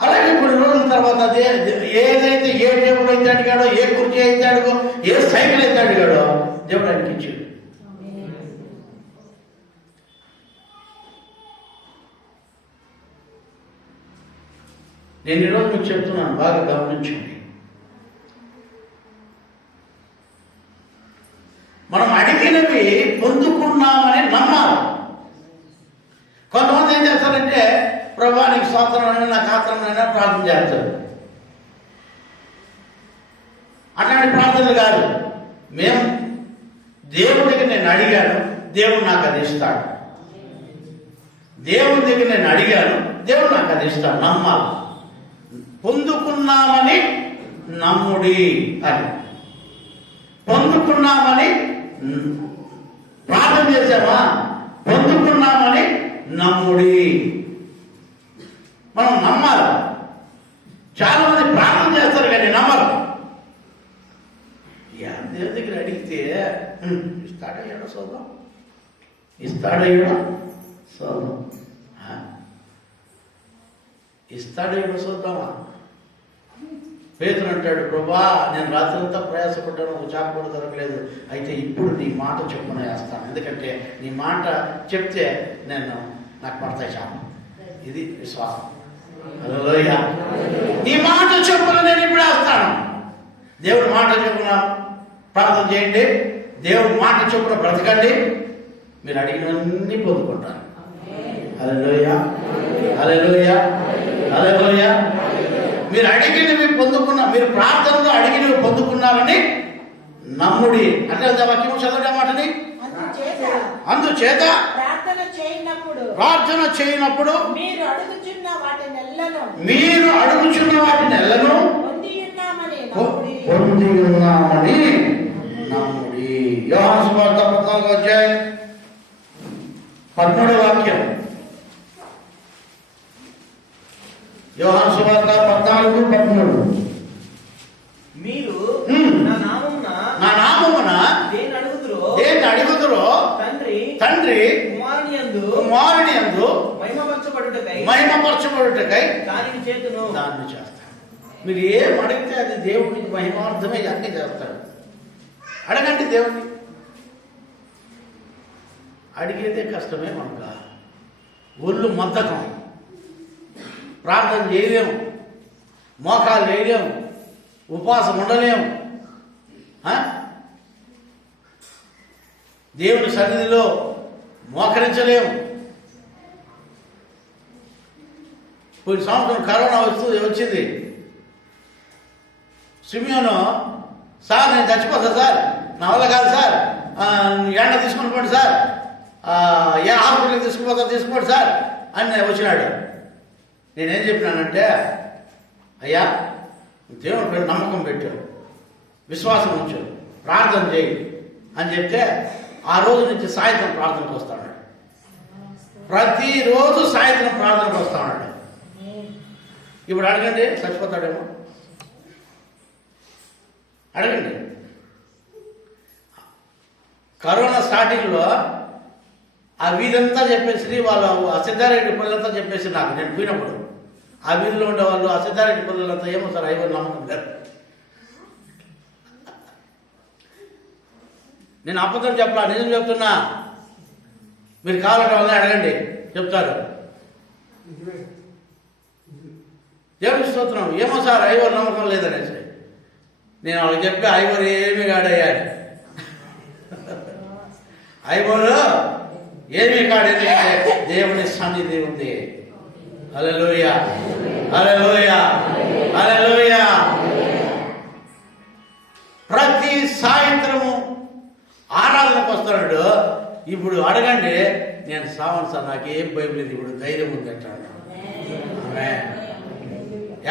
అలాగే కొన్ని రోజుల తర్వాత ఏదైతే ఏ టేబుల్ అయితే అడిగాడో, ఏ కుర్చీ అయితే అడిగో, ఏ సైకిల్ అయితే అడిగాడో దేవుడు ఆయనకి ఇచ్చాడు. నేను ఈరోజు మీకు చెప్తున్నాను, బాగా గమనించండి. మనం అడిగినవి పొందుకున్నామని నమ్మాలి. కొంతమంది ఏం చేస్తారంటే, ప్రభువానికి స్తోత్రమైనా నాకు ఆత్రమైనా ప్రార్థన చేస్తారు. అట్లాంటి ప్రార్థనలు కాదు. మేము దేవుడి దగ్గర నేను అడిగాను, దేవుడు నాకు అది ఇస్తాడు. దేవుడి దగ్గర నేను అడిగాను, దేవుడు నాకు అది ఇస్తాడు. నమ్మాలి. పొందుకున్నామని నమ్ముడి అని. పొందుకున్నామని ప్రార్థన చేసామా, పొందుకున్నామని నమ్ముడి. మనం నమ్మాలి. చాలా మంది ప్రార్థన చేస్తారు కానీ నమ్మరు. దేవుడి దగ్గర అడిగితే ఇస్తాడయ్యాడో చూద్దాం, ఇస్తాడయ్యాడో చూద్దాం. ఇస్తాడేమో చూద్దామా. పేతురు అంటాడు, ప్రభా నేను రాత్రంతా ప్రయాసపడ్డాను, ఒక చేప కూడా దొరకలేదు, అయితే ఇప్పుడు నీ మాట చొప్పున వేస్తాను, ఎందుకంటే నీ మాట చెప్తే నాకు పడతాయి చేప. ఇది విశ్వాసం. హల్లెలూయా. నీ మాట చొప్పున నేను ఇప్పుడు వేస్తాను. దేవుడి మాట చొప్పున ప్రార్థన చేయండి, దేవుడి మాట చొప్పున బ్రతకండి, మీరు అడిగినవన్నీ పొందుకుంటారు. హల్లెలూయా, హల్లెలూయా, హల్లెలూయా. మీరు అడిగినవి పొందుకున్న, మీరు ప్రార్థనలో అడిగినవి పొందుకున్నారని నమ్ముడి అంటే వాక్యం చదవడం మాటని. అందుచేత ప్రార్థన చేయనప్పుడు మీరు అడుగుచున్న వాటిని ఎల్లను పొంది ఉన్నామని నమ్ముడి. యోహాను సువార్త 14వ అధ్యాయం 13వ వాక్యం. యోహాను సువార్త 14:13. మీరు నా నామమున దేన్ని అడుగుదురో తండ్రి కుమారుని యందు మహిమపరచబడుటకై దాన్ని చేస్తాడు. మీరు ఏం అడిగితే అది దేవునికి మహిమార్థమే అన్నీ చేస్తాడు. అడగండి దేవుణ్ణి. అడిగేదే కష్టమే మనకు. ఒళ్ళు మద్దకం, ప్రార్థన చేయలేము, మోకాలు వేయలేము, ఉపవాసం ఉండలేము, దేవుని సన్నిధిలో మోకరించలేము. కొన్ని సంవత్సరం కరోనా వచ్చింది. సిమియోను, సార్ నేను చచ్చిపోతా సార్, నా వల్ల కాదు సార్, ఎండ తీసుకుని పోండి సార్, ఏ హాస్పిటల్కి తీసుకుపోండి సార్ అని వచ్చినాడు. నేనేం చెప్పినానంటే, అయ్యా దేవుని పేరు నమ్మకం పెట్టు, విశ్వాసం ఉంచు, ప్రార్థన చేయి అని చెప్తే ఆ రోజు నుంచి సాయంత్రం ప్రార్థనకు వస్తాడు. ప్రతిరోజు సాయంత్రం ప్రార్థనకు వస్తాడు. ఇప్పుడు అడగండి, చచ్చిపోతాడేమో. అడగండి. కరోనా స్టార్టింగ్లో ఆ వీధంతా చెప్పేసి వాళ్ళు ఆ సిద్ధారెడ్డి పిల్లలంతా చెప్పేసి నాకు, నేను పోయినప్పుడు ఆ వీధిలో ఉండే వాళ్ళు ఆ సిద్ధారెడ్డి పిల్లలంతా ఏమో సార్ అయ్యో నమ్మకం లేదు. నేను అబద్ధం చెప్పలా, నిజం చెప్తున్నా. మీరు కావాలంటే వాళ్ళని అడగండి, చెప్తారు. దేవుడి స్తోత్రం. ఏమో సార్ ఐవర్ నమ్మకం లేదనేసి నేను వాళ్ళకి చెప్పి, ఐవర్ ఏమి కాడయ్యాడు, ఐవర్ ఏమి కాడేది, దేవుని సన్నిధి ఉంది. హల్లెలూయా, హల్లెలూయా, హల్లెలూయా. ప్రతి సాయంత్రము ఆరాధనకు వస్తున్నాడు. ఇప్పుడు అడగండి, నేను సావను సార్, నాకేం బైబిల్ లేదు, ఇప్పుడు ధైర్యం ఉంది అంటాడు.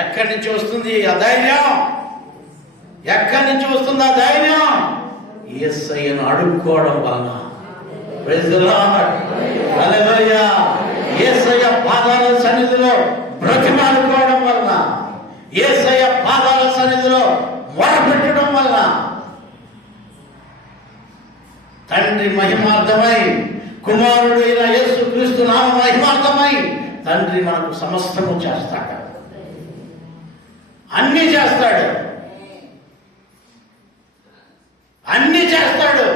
ఎక్కడి నుంచి వస్తుంది ఆ ధైర్యం? ఎక్కడి నుంచి వస్తుంది ఆ ధైర్యం? యేసయ్యను అడుక్కోవడం వలన. ప్రైజ్ ది లార్డ్, హల్లెలూయా. యేసయ్య పాదాల సన్నిధిలో బ్రతిమాలుకోవడం వలన, యేసయ్య పాదాల సన్నిధిలో మొరపెట్టడం వలన, తండ్రి మహిమార్థమై, కుమారుడు అయిన యేసుక్రీస్తు నామ మహిమార్థమై తండ్రి మనకు సమస్తము చేస్తాడు, అన్నీ చేస్తాడు, అన్నీ చేస్తాడు.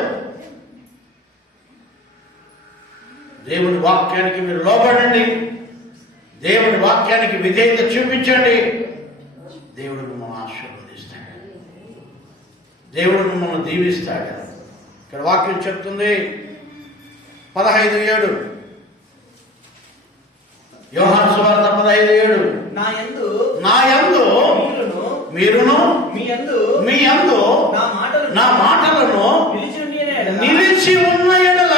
దేవుని వాక్యానికి మీరు లోబడండి, దేవుని వాక్యానికి విధేయత చూపించండి. దేవుడు మిమ్మల్ని ఆశీర్వదిస్తాడు, దేవుడు మిమ్మల్ని దీవిస్తాడు. ఇక్కడ వాక్యం చెప్తుంది 15:7. యోహాను సువార్త 15:7. నా యందు మీరును మీ యందు నా మాటలను నిలిచి ఉన్న ఎడల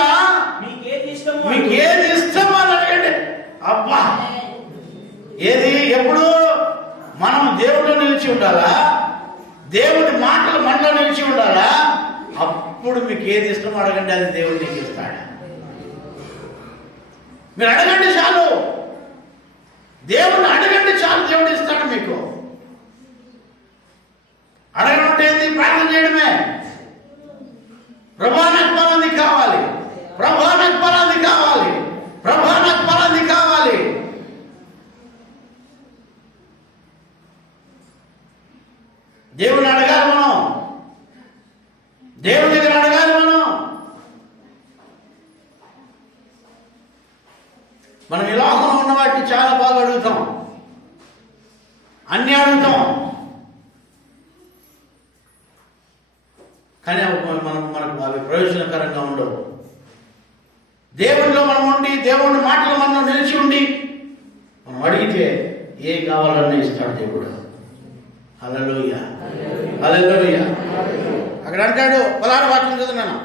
మీకు ఏది ఇష్టమో అని అడగండి. అబ్బా, ఏది? ఎప్పుడు మనం దేవుడు నిలిచి ఉండాలా, దేవుడి మాటలు మనలో నిలిచి ఉండాలా. అప్పుడు మీకు ఏది ఇష్టమో అడగండి, అది దేవుడు నీకు ఇస్తాడు. మీరు అడగండి చాలు, దేవుడిని అడగండి చాలు, దేవుడు ఇస్తాడు మీకు. అడగడం ఏంది? ప్రార్థన చేయడమే. ప్రభా నాకు పలాంది కావాలి, ప్రభా నాకు పలాంది కావాలి, ప్రభా నాకు పలాంది కావాలి. దేవుని దగ్గర అడగాలి మనం ఈ లోకంలో ఉన్న వాటిని చాలా బాగా అడుగుతాం, అన్నీ అడుగుతాం, కానీ మనకు అవి ప్రయోజనకరంగా ఉండవు. దేవుడిలో మనం ఉండి, దేవుడి మాటలు మనం నిలిచి ఉండి మనం అడిగితే ఏం కావాలన్నా ఇస్తాడు దేవుడు. హల్లెలూయా, హల్లెలూయా. అక్కడ అంటాడు 16వ వాక్యం చదువున్నాను.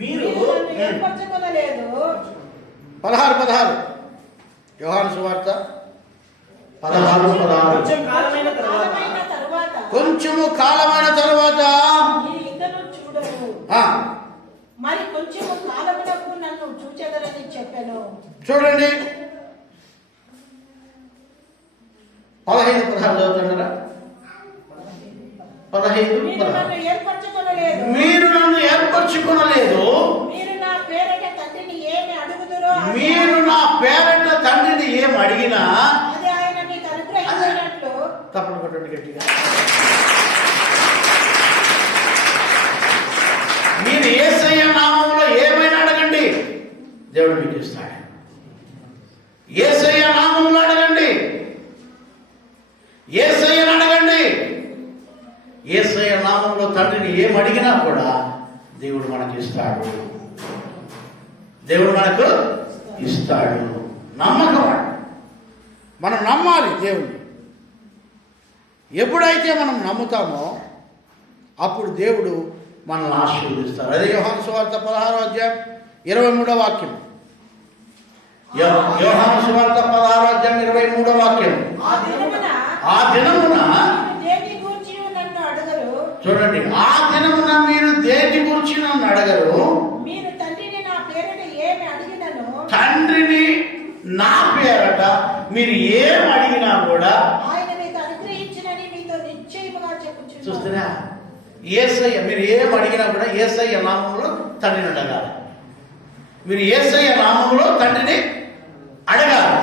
మీరు నన్ను ఏర్పరచుకొనలేదు. 16 యోహాను సువార్త 16. కొంచెము కాలమైన తరువాత మీరు ఇంకను చూడరు, మరి కొంచెము కాలమునకు నన్ను చూచెదరని చెప్పాను. చూడండి 15-16 చదువుతున్నారా? 15. మీరు నన్ను ఏర్పరచుకొనలేదు. మీరు నన్ను ఏర్పరచుకొనలేదు. మీరు నా పేరట తండ్రిని ఏమి అడుగుదురో మీరు నా పేరట తండ్రిని ఏం అడిగినా అది ఆయన మీకు అనుగ్రహించినట్లు. తప్పని కొట్టండి గట్టిగా. మీరు యేసయ్య నామములో ఏమైనా అడగండి, దేవుడు మీకు ఇస్తాడు. యేసయ్య నామములో అడగండి, యేసయ్యను అడగండి. యేసయ్య నామములో తండ్రిని ఏం అడిగినా కూడా దేవుడు మనకి ఇస్తాడు. దేవుడు మనకు ఇస్తాడు. నమ్మకం, మనం నమ్మాలి దేవుణ్ణి. ఎప్పుడైతే మనం నమ్ముతామో అప్పుడు దేవుడు మనల్ని ఆశీర్వదిస్తాడు. అదే యోహాను సువార్త 16వ అధ్యాయం 23వ వాక్యం. యోహాను సువార్త 16వ అధ్యాయం 23వ వాక్యం. ఆ దినమున దేని గూర్చి నన్ను అడగరు. చూడండి, ఆ దినమున మీరు దేని గురించి నన్ను అడగరు. మీరు తండ్రిని నా పేరట ఏమి అడిగినను, తండ్రిని నా పేరట మీరు ఏం అడిగినా కూడా ఆయన మీకు అనుగ్రహించినని మీతో నిశ్చయముగా చెప్పుచున్నాను. చూస్తున్నా, యేసయ్య మీరు ఏం అడిగినా కూడా యేసయ్య నామములో తండ్రిని అడగాలి. మీరు యేసయ్య నామములో తండ్రిని అడగాలి.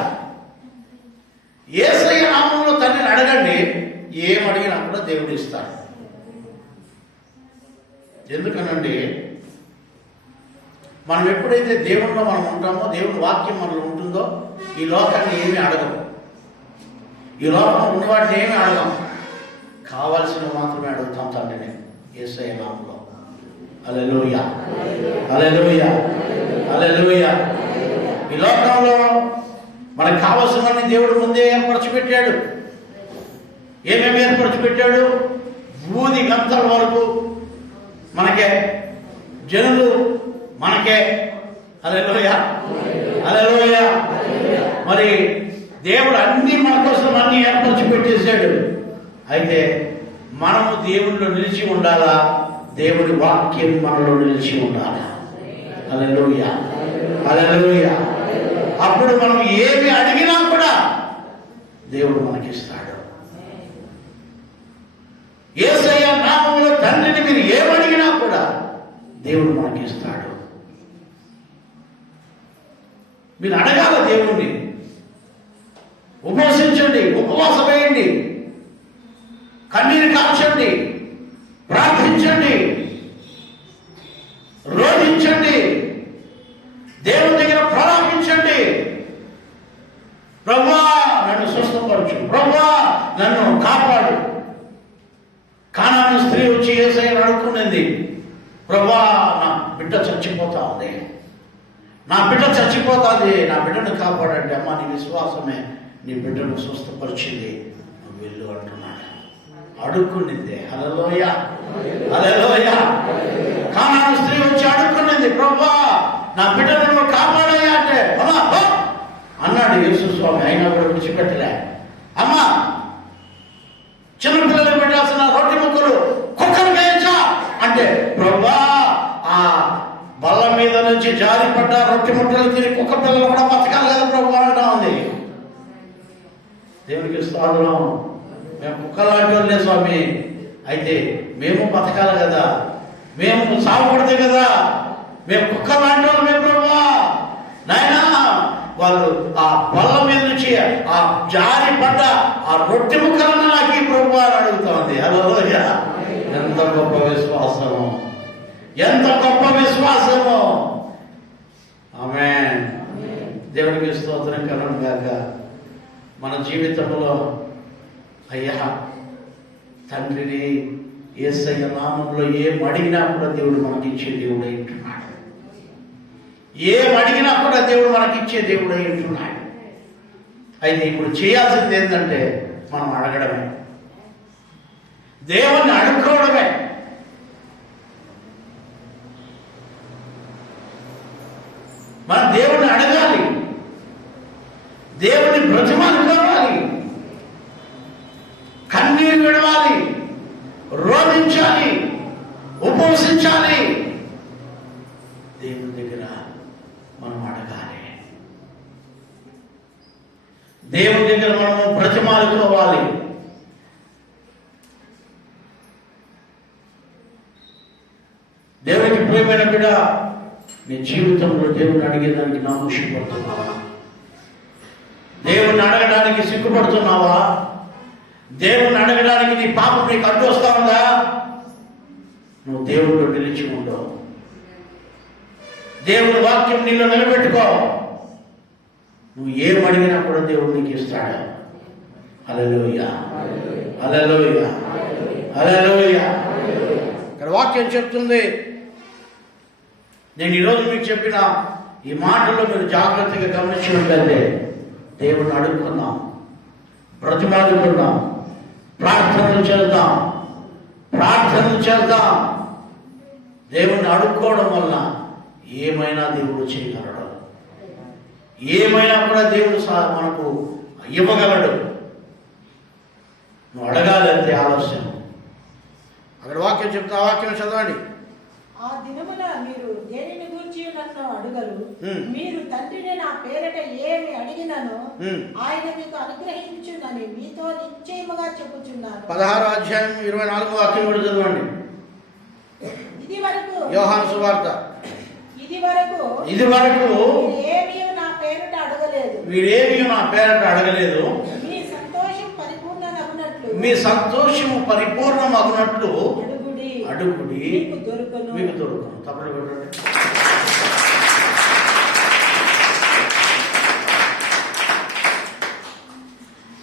యేసయ్య నామములో తండ్రిని అడగండి, ఏం అడిగినా కూడా దేవుడు ఇస్తాడు. ఎందుకనండి, మనం ఎప్పుడైతే దేవుడిలో మనం ఉంటామో, దేవుడి వాక్యం మనలో ఉంటుందో, ఈ లోకాన్ని ఏమీ అడగము. ఈ లోకంలో ఉన్న వాటిని ఏమీ అడగము. కావాల్సినవి మాత్రమే అడుగుతాం తండ్రిని యేసయ్య నామములో. హల్లెలూయా, హల్లెలూయా, హల్లెలూయా. ఈ లోకంలో మనకు కావాల్సినవన్నీ దేవుడు ముందే ఏర్పరచిపెట్టాడు. ఏమేమి ఏర్పరచిపెట్టాడు? భూది గంతల వరకు మనకే, జనులు మనకే. హల్లెలూయా, హల్లెలూయా. మరి దేవుడు అన్ని మన కోసం అన్ని ఏర్పరిచి పెట్టేశాడు. అయితే మనము దేవుడిలో నిలిచి ఉండాలా, దేవుడి వాక్యం మనలో నిలిచి ఉండాలా. హల్లెలూయా, హల్లెలూయా. అప్పుడు మనం ఏమి అడిగినా కూడా దేవుడు మనకిస్తాడు. యేసయ్య నామములో తండ్రిని మీరు ఏమడిగినా కూడా దేవుడు మనకిస్తాడు. మీరు అడగాల దేవుణ్ణి. ఉపవసించండి, ఉపవాసం వేయండి, కన్నీరు కాల్చండి, ప్రార్థించండి, రోధించండి, దేవుని దగ్గర ప్రలాపించండి. ప్రభువా నన్ను స్వస్థపరచు, ప్రభువా నన్ను కాపాడు. కానాను స్త్రీ వచ్చి యేసయ్యను అడుక్కున్నది, ప్రభువా నా బిడ్డ చచ్చిపోతా ఉంది, నా బిడ్డ చచ్చిపోతుంది, నా బిడ్డను కాపాడండి. అమ్మ నీ విశ్వాసమే నీ బిడ్డను స్వస్థపరిచింది, నువ్వు వెళ్ళు అంటున్నాడు. అడుక్కునింది. హల్లెలూయా, హల్లెలూయా. కానాను స్త్రీ వచ్చి అడుక్కునింది, ప్రభువా నా బిడ్డను నువ్వు కాపాడయ్యా అంటే అన్నాడు యేసు స్వామి. అయినా కూడా విడిచిపెట్టలే. అమ్మా చిన్నపిల్లలకు పెట్టాల్సిన రొట్టె ముక్కలు కుక్కలు వేయించా అంటే, ప్రభువా ఆ బల్ల మీద నుంచి జారిపడ్డ రొట్టె ముక్కలు తిని కుక్క పిల్లలు కూడా బతకాలి కదా ప్రభు అంటా ఉంది. దేవునికి స్తోత్రం. మేము కుక్కలాంటి వాళ్ళే స్వామి, అయితే మేము బతకాలి కదా, మేము సాగుపడితే కదా, మేము కుక్కలాంటి వాళ్ళమే ప్రభువా. నాయనా వాళ్ళు ఆ బల్ల మీద నుంచి ఆ జారి పడ్డ ఆ రొట్టె ముక్కలను నాకు ఈ ప్రభు అని అడుగుతా ఉంది. హల్లెలూయా. ఎంత గొప్ప విశ్వాసము, ఎంత గొప్ప విశ్వాసము. ఆమేన్. దేవునికి స్తోత్రం కలుగును గాక. మన జీవితంలో అయ్యా తండ్రిని యేసయ్య నామములో ఏం అడిగినా కూడా దేవుడు మనకిచ్చే దేవుడై ఉంటున్నాడు. ఏం అడిగినా కూడా దేవుడు మనకిచ్చే దేవుడై ఉంటున్నాడు. అయితే ఇప్పుడు చేయాల్సింది ఏంటంటే మనం అడగడమే, దేవుణ్ణి అడుక్కోవడమే. మనం దేవుణ్ణి అడగాలి, దేవుని బ్రతిమాలుకోవాలి, కన్నీరు విడవాలి, రోధించాలి, ఉపవసించాలి. దేవుని దగ్గర మనం అడగాలి, దేవుని దగ్గర మనము బ్రతిమాలుకోవాలి. దేవునికి ప్రియమైన బిడ్డ, నీ జీవితంలో దేవుని అడిగేదానికి నామోషపడుతున్నావా? దేవుణ్ణి అడగడానికి సిగ్గుపడుతున్నావా? దేవుణ్ణి అడగడానికి నీ పాపం నీకు అడ్డు వస్తా ఉందా? నువ్వు దేవుడిలో నిలిచి ఉండవు. దేవుని వాక్యం నీలో నిలబెట్టుకో. నువ్వు ఏం అడిగినా కూడా దేవుడు నీకు ఇస్తాడు. హల్లెలూయా, హల్లెలూయా, హల్లెలూయా. ఇక్కడ వాక్యం చెప్తుంది. నేను ఈరోజు మీకు చెప్పిన ఈ మాటల్లో మీరు జాగ్రత్తగా గమనించినట్లయితే దేవుణ్ణి అడుగుకుందాం, బ్రతిమాలుకుందాం, ప్రార్థనలు చేద్దాం, ప్రార్థనలు చేద్దాం. దేవుణ్ణి అడుక్కోవడం వల్ల ఏమైనా దేవుడు చేయగలడు, ఏమైనా కూడా దేవుడు మనకు ఇవ్వగలడు. నువ్వు అడగాలంటే ఆలస్యం. అక్కడ వాక్యం చెప్తా, వాక్యం చదవండి. ఆ దినమున మీరు దేనిని గురించి నన్ను అడుగరు, మీరు తండ్రిని నా పేరట ఏమి అడిగినను ఆయన మీకు అనుగ్రహించునని మీతో నిశ్చయముగా చెప్పుచున్నాను. 16వ అధ్యాయం 24వ వాక్యం కూడా చదవండి. ఇది వరకు యోహాను సువార్త. ఇది వరకు ఏమీ నా పేరట అడగలేదు, వీరేమీ నా పేరట అడగలేదు. మీ సంతోషం పరిపూర్ణమగునట్లు, మీ సంతోషము పరిపూర్ణమగునట్లు అడుగుడి, మీకు దొరుకును. తప్పని పెట్టండి.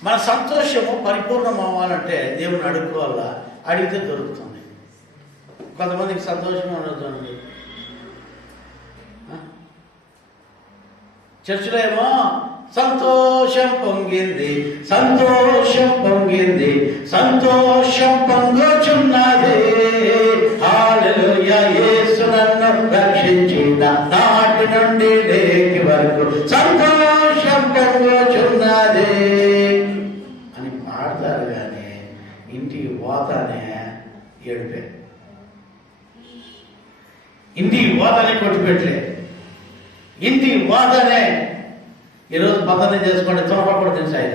మన సంతోషము పరిపూర్ణం అవ్వాలంటే దేవుని అడుక్కోవాలా, అడిగితే దొరుకుతుంది. కొంతమందికి సంతోషం ఉండదు. చర్చిలో ఏమో సంతోషం పొంగింది, సంతోషం పొంగింది, సంతోషం పొంగుచున్నది, హల్లెలూయా, యేసు నన్ను రక్షించిన నాటి నుండి నేటి వరకు సంతోషం పొంగుచున్నది అని పాడతారు. కానీ ఇంటికి పోతానే ఏడుపే, ఇంటికి పోతానే కొట్టుపెట్లే, ఇంటికి పోతానే ఈరోజు పద్ధతి చేసుకోండి, త్వరపడి తెలుసాయి.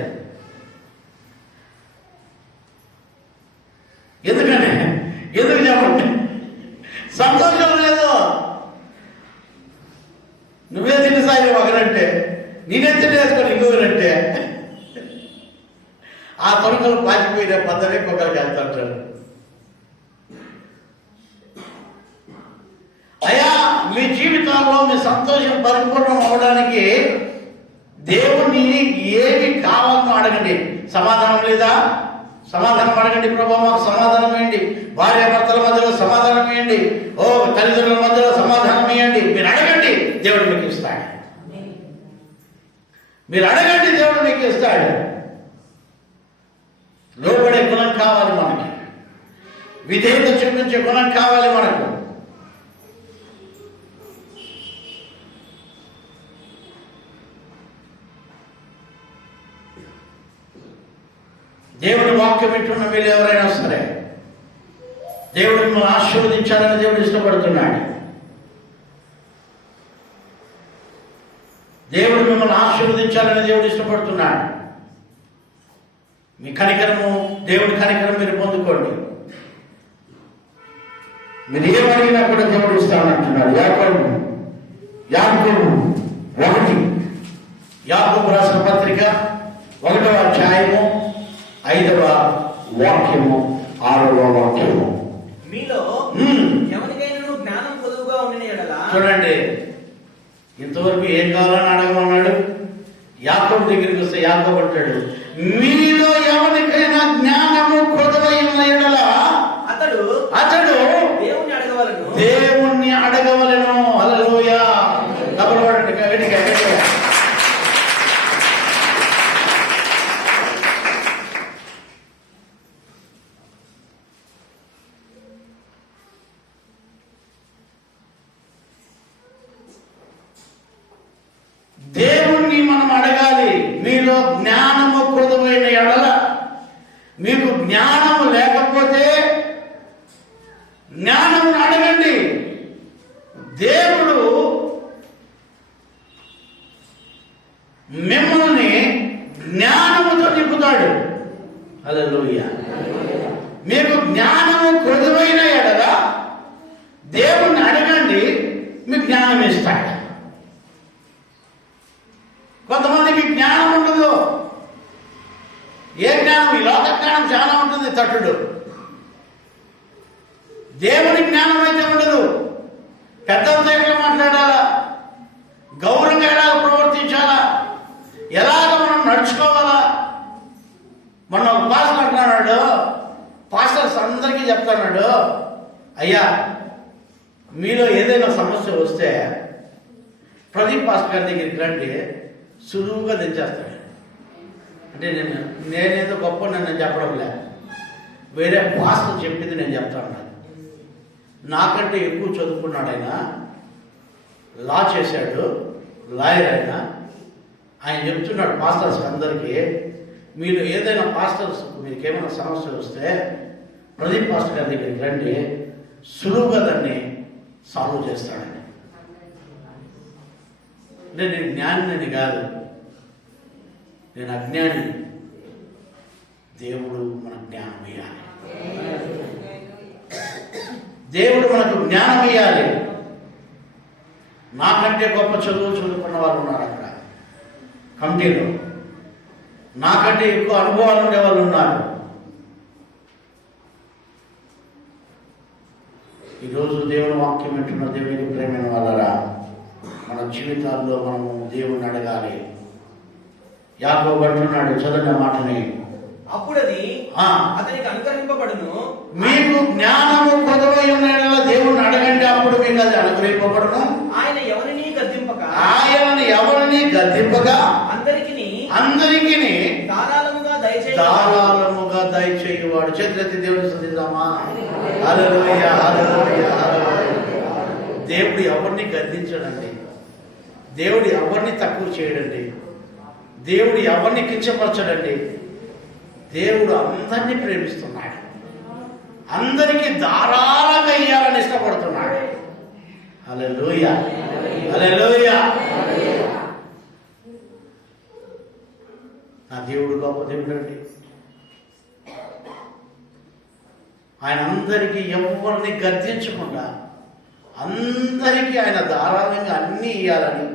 ఎందుకని ఎందుకు చెప్పండి? సంతోషం లేదు. నువ్వే తిని సాయి ఒకరంటే, నేనే తినేసుకొని ఇంకొకరంటే ఆ తొలకలు పాచిపోయిన పద్ధతి ఇంకొకరికి వెళ్తాడు. అయ్యా, మీ జీవితంలో మీ సంతోషం పరిపూర్ణం అవడానికి దేవుణ్ణి ఏమి కావాలో అడగండి. సమాధానం లేదా? సమాధానం అడగండి. ప్రభు మాకు సమాధానం ఇవ్వండి. భార్యాభర్తల మధ్యలో సమాధానం ఇవ్వండి. ఓ తల్లిదండ్రుల మధ్యలో సమాధానం ఇవ్వండి. మీరు అడగండి, దేవుడు మీకు ఇస్తాడు. మీరు అడగండి, దేవుడు మీకు ఇస్తాడు. లోబడే గుణం కావాలి మనకి, విధేయత చూపించే గుణం కావాలి మనకు. దేవుని వాక్యం వింటున్న మీరు ఎవరైనా సరే, దేవుడు మిమ్మల్ని ఆశీర్వదించాలని దేవుడు ఇష్టపడుతున్నాడు. దేవుడు మిమ్మల్ని ఆశీర్వదించాలని దేవుడు ఇష్టపడుతున్నాడు. మీ కనికరము, దేవుడి కనికరం మీరు పొందుకోండి. మీరు ఏమడిగినా కూడా దేవుడు ఇస్తానంటున్నాడు. యాకోబు రాసిన పత్రిక 1వ అధ్యాయము 5వ వాక్యము 6వ వాక్యము. చూడండి, ఇంతవరకు ఏం కావాలని అడగమన్నాడు. యాకోబు దగ్గరికి వస్తే యాకోబు అంటాడు, మీలో ఎవరికైనా జ్ఞానము కొదవై ఉన్న యెడల అతడు దేవుణ్ణి అడగవలెను. హల్లెలూయా. కబలవాడండి గట్టిగా గట్టిగా. దేవుణ్ణి మనం అడగాలి. మీలో జ్ఞానము కొదువైన ఎడల, మీకు జ్ఞానము లేకపోతే జ్ఞానమును అడగండి. దేవుడు మిమ్మల్ని జ్ఞానముతో నింపుతాడు. హల్లెలూయా. మీకు జ్ఞానము కొదువైన ఎడల దేవుణ్ణి అడగండి, మీకు జ్ఞానం ఇస్తాడు. కొంతమందికి జ్ఞానం ఉండదు. ఏ జ్ఞానం? ఈ లోక జ్ఞానం చాలా ఉంటుంది, తట్టుడు. దేవుని జ్ఞానం అయితే ఉండదు. పెద్దలతో ఎట్లా మాట్లాడాలా, గౌరవంగా ఎలా ప్రవర్తించాలా, ఎలాగ మనం నడుచుకోవాలా. మొన్న ఒక పాస్టర్ అంటున్నాడు, పాస్టర్స్ అందరికీ చెప్తున్నాడు, అయ్యా మీలో ఏదైనా సమస్య వస్తే ప్రదీప్ పాస్టర్ గారి దగ్గరికి రండి, సులువుగా తెచ్చేస్తాడు. అంటే నేనేదో గొప్ప నేను చెప్పడం లే, వేరే పాస్టర్ చెప్పింది నేను చెప్తాను. నాకంటే ఎక్కువ చదువుకున్నాడు ఆయన, లా చేశాడు, లాయర్ ఆయన చెప్తున్నాడు పాస్టర్స్ అందరికీ, మీరు ఏదైనా పాస్టర్స్ మీకు ఏమైనా సమస్య వస్తే ప్రదీప్ పాస్టర్ గారి దగ్గరికి రండి, సులువుగా దాన్ని సాల్వ్ చేస్తాడని. అంటే నేను జ్ఞానిని కాదు, నేను అజ్ఞాని. దేవుడు మన జ్ఞానం ఇయ్యాలి. దేవుడు మనకు జ్ఞానం ఇయ్యాలి. నాకంటే గొప్ప చదువుకున్న వాళ్ళు ఉన్నారు అక్కడ కమిటీలో, నాకంటే ఎక్కువ అనుభవాలు ఉండే వాళ్ళు ఉన్నారు. ఈరోజు దేవుని వాక్యం వింటున్న దేవునికి ప్రేమైన వాళ్ళరా, మన జీవితాల్లో మనము దేవుణ్ణి అడగాలి. యాకోబు అంటున్నాడు, చదివిన మాటని, అప్పుడది అతనికి అనుగ్రహింపబడును. మీకు జ్ఞానము కొదవై ఉన్న యెడల దేవుణ్ణి అడగండి, అప్పుడు మీకు అది అనుగ్రహింపబడును. ఆయన ఎవరిని గద్దింపక అందరికీ ధారాళముగా దయచేయువాడు. చేతులెత్తి దేవుని స్తుతిద్దామా. హల్లెలూయా, హల్లెలూయా, హల్లెలూయా. దేవుడు ఎవరిని గద్దించడండి, దేవుడు ఎవరిని తక్కువ చేయడండి, దేవుడు ఎవరిని కించపరచడండి. దేవుడు అందరినీ ప్రేమిస్తున్నాడు, అందరికీ ధారాళంగా ఇయ్యాలని ఇష్టపడుతున్నాడు. హల్లెలూయా, హల్లెలూయా. నా దేవుడు గొప్ప దేవుడు అండి. ఆయన అందరికీ ఎవరిని గద్దించకుండా అందరికీ ఆయన ధారాళంగా అన్నీ ఇయ్యాలని,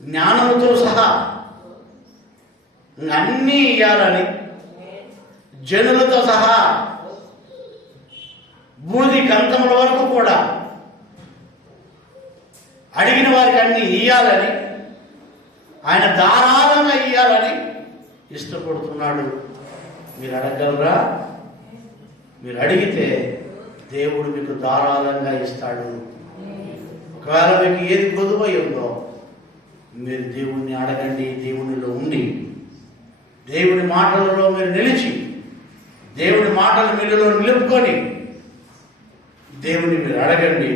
జ్ఞానంతో సహా అన్నీ ఇయ్యాలని, జనులతో సహా బూది కంతముల వరకు కూడా అడిగిన వారికి అన్ని ఇయ్యాలని, ఆయన ధారాళంగా ఇయ్యాలని ఇష్టపడుతున్నాడు. మీరు అడగలరా? మీరు అడిగితే దేవుడు మీకు ధారాళంగా ఇస్తాడు. ఒకవేళ మీకు ఏది కొదువై ఉందో మీరు దేవుణ్ణి అడగండి. దేవునిలో ఉండి, దేవుని మాటలలో మీరు నిలిచి, దేవుని మాటలు మీలో నిలుపుకొని దేవుని మీరు అడగండి.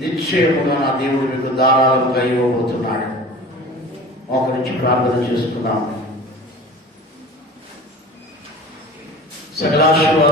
నిశ్చయముగా నా దేవుడు మీకు ధారాళంగా ఇవ్వబోతున్నాడు. ఒక నుంచి ప్రార్థన చేస్తున్నాము. సకలాశీర్వాదాలు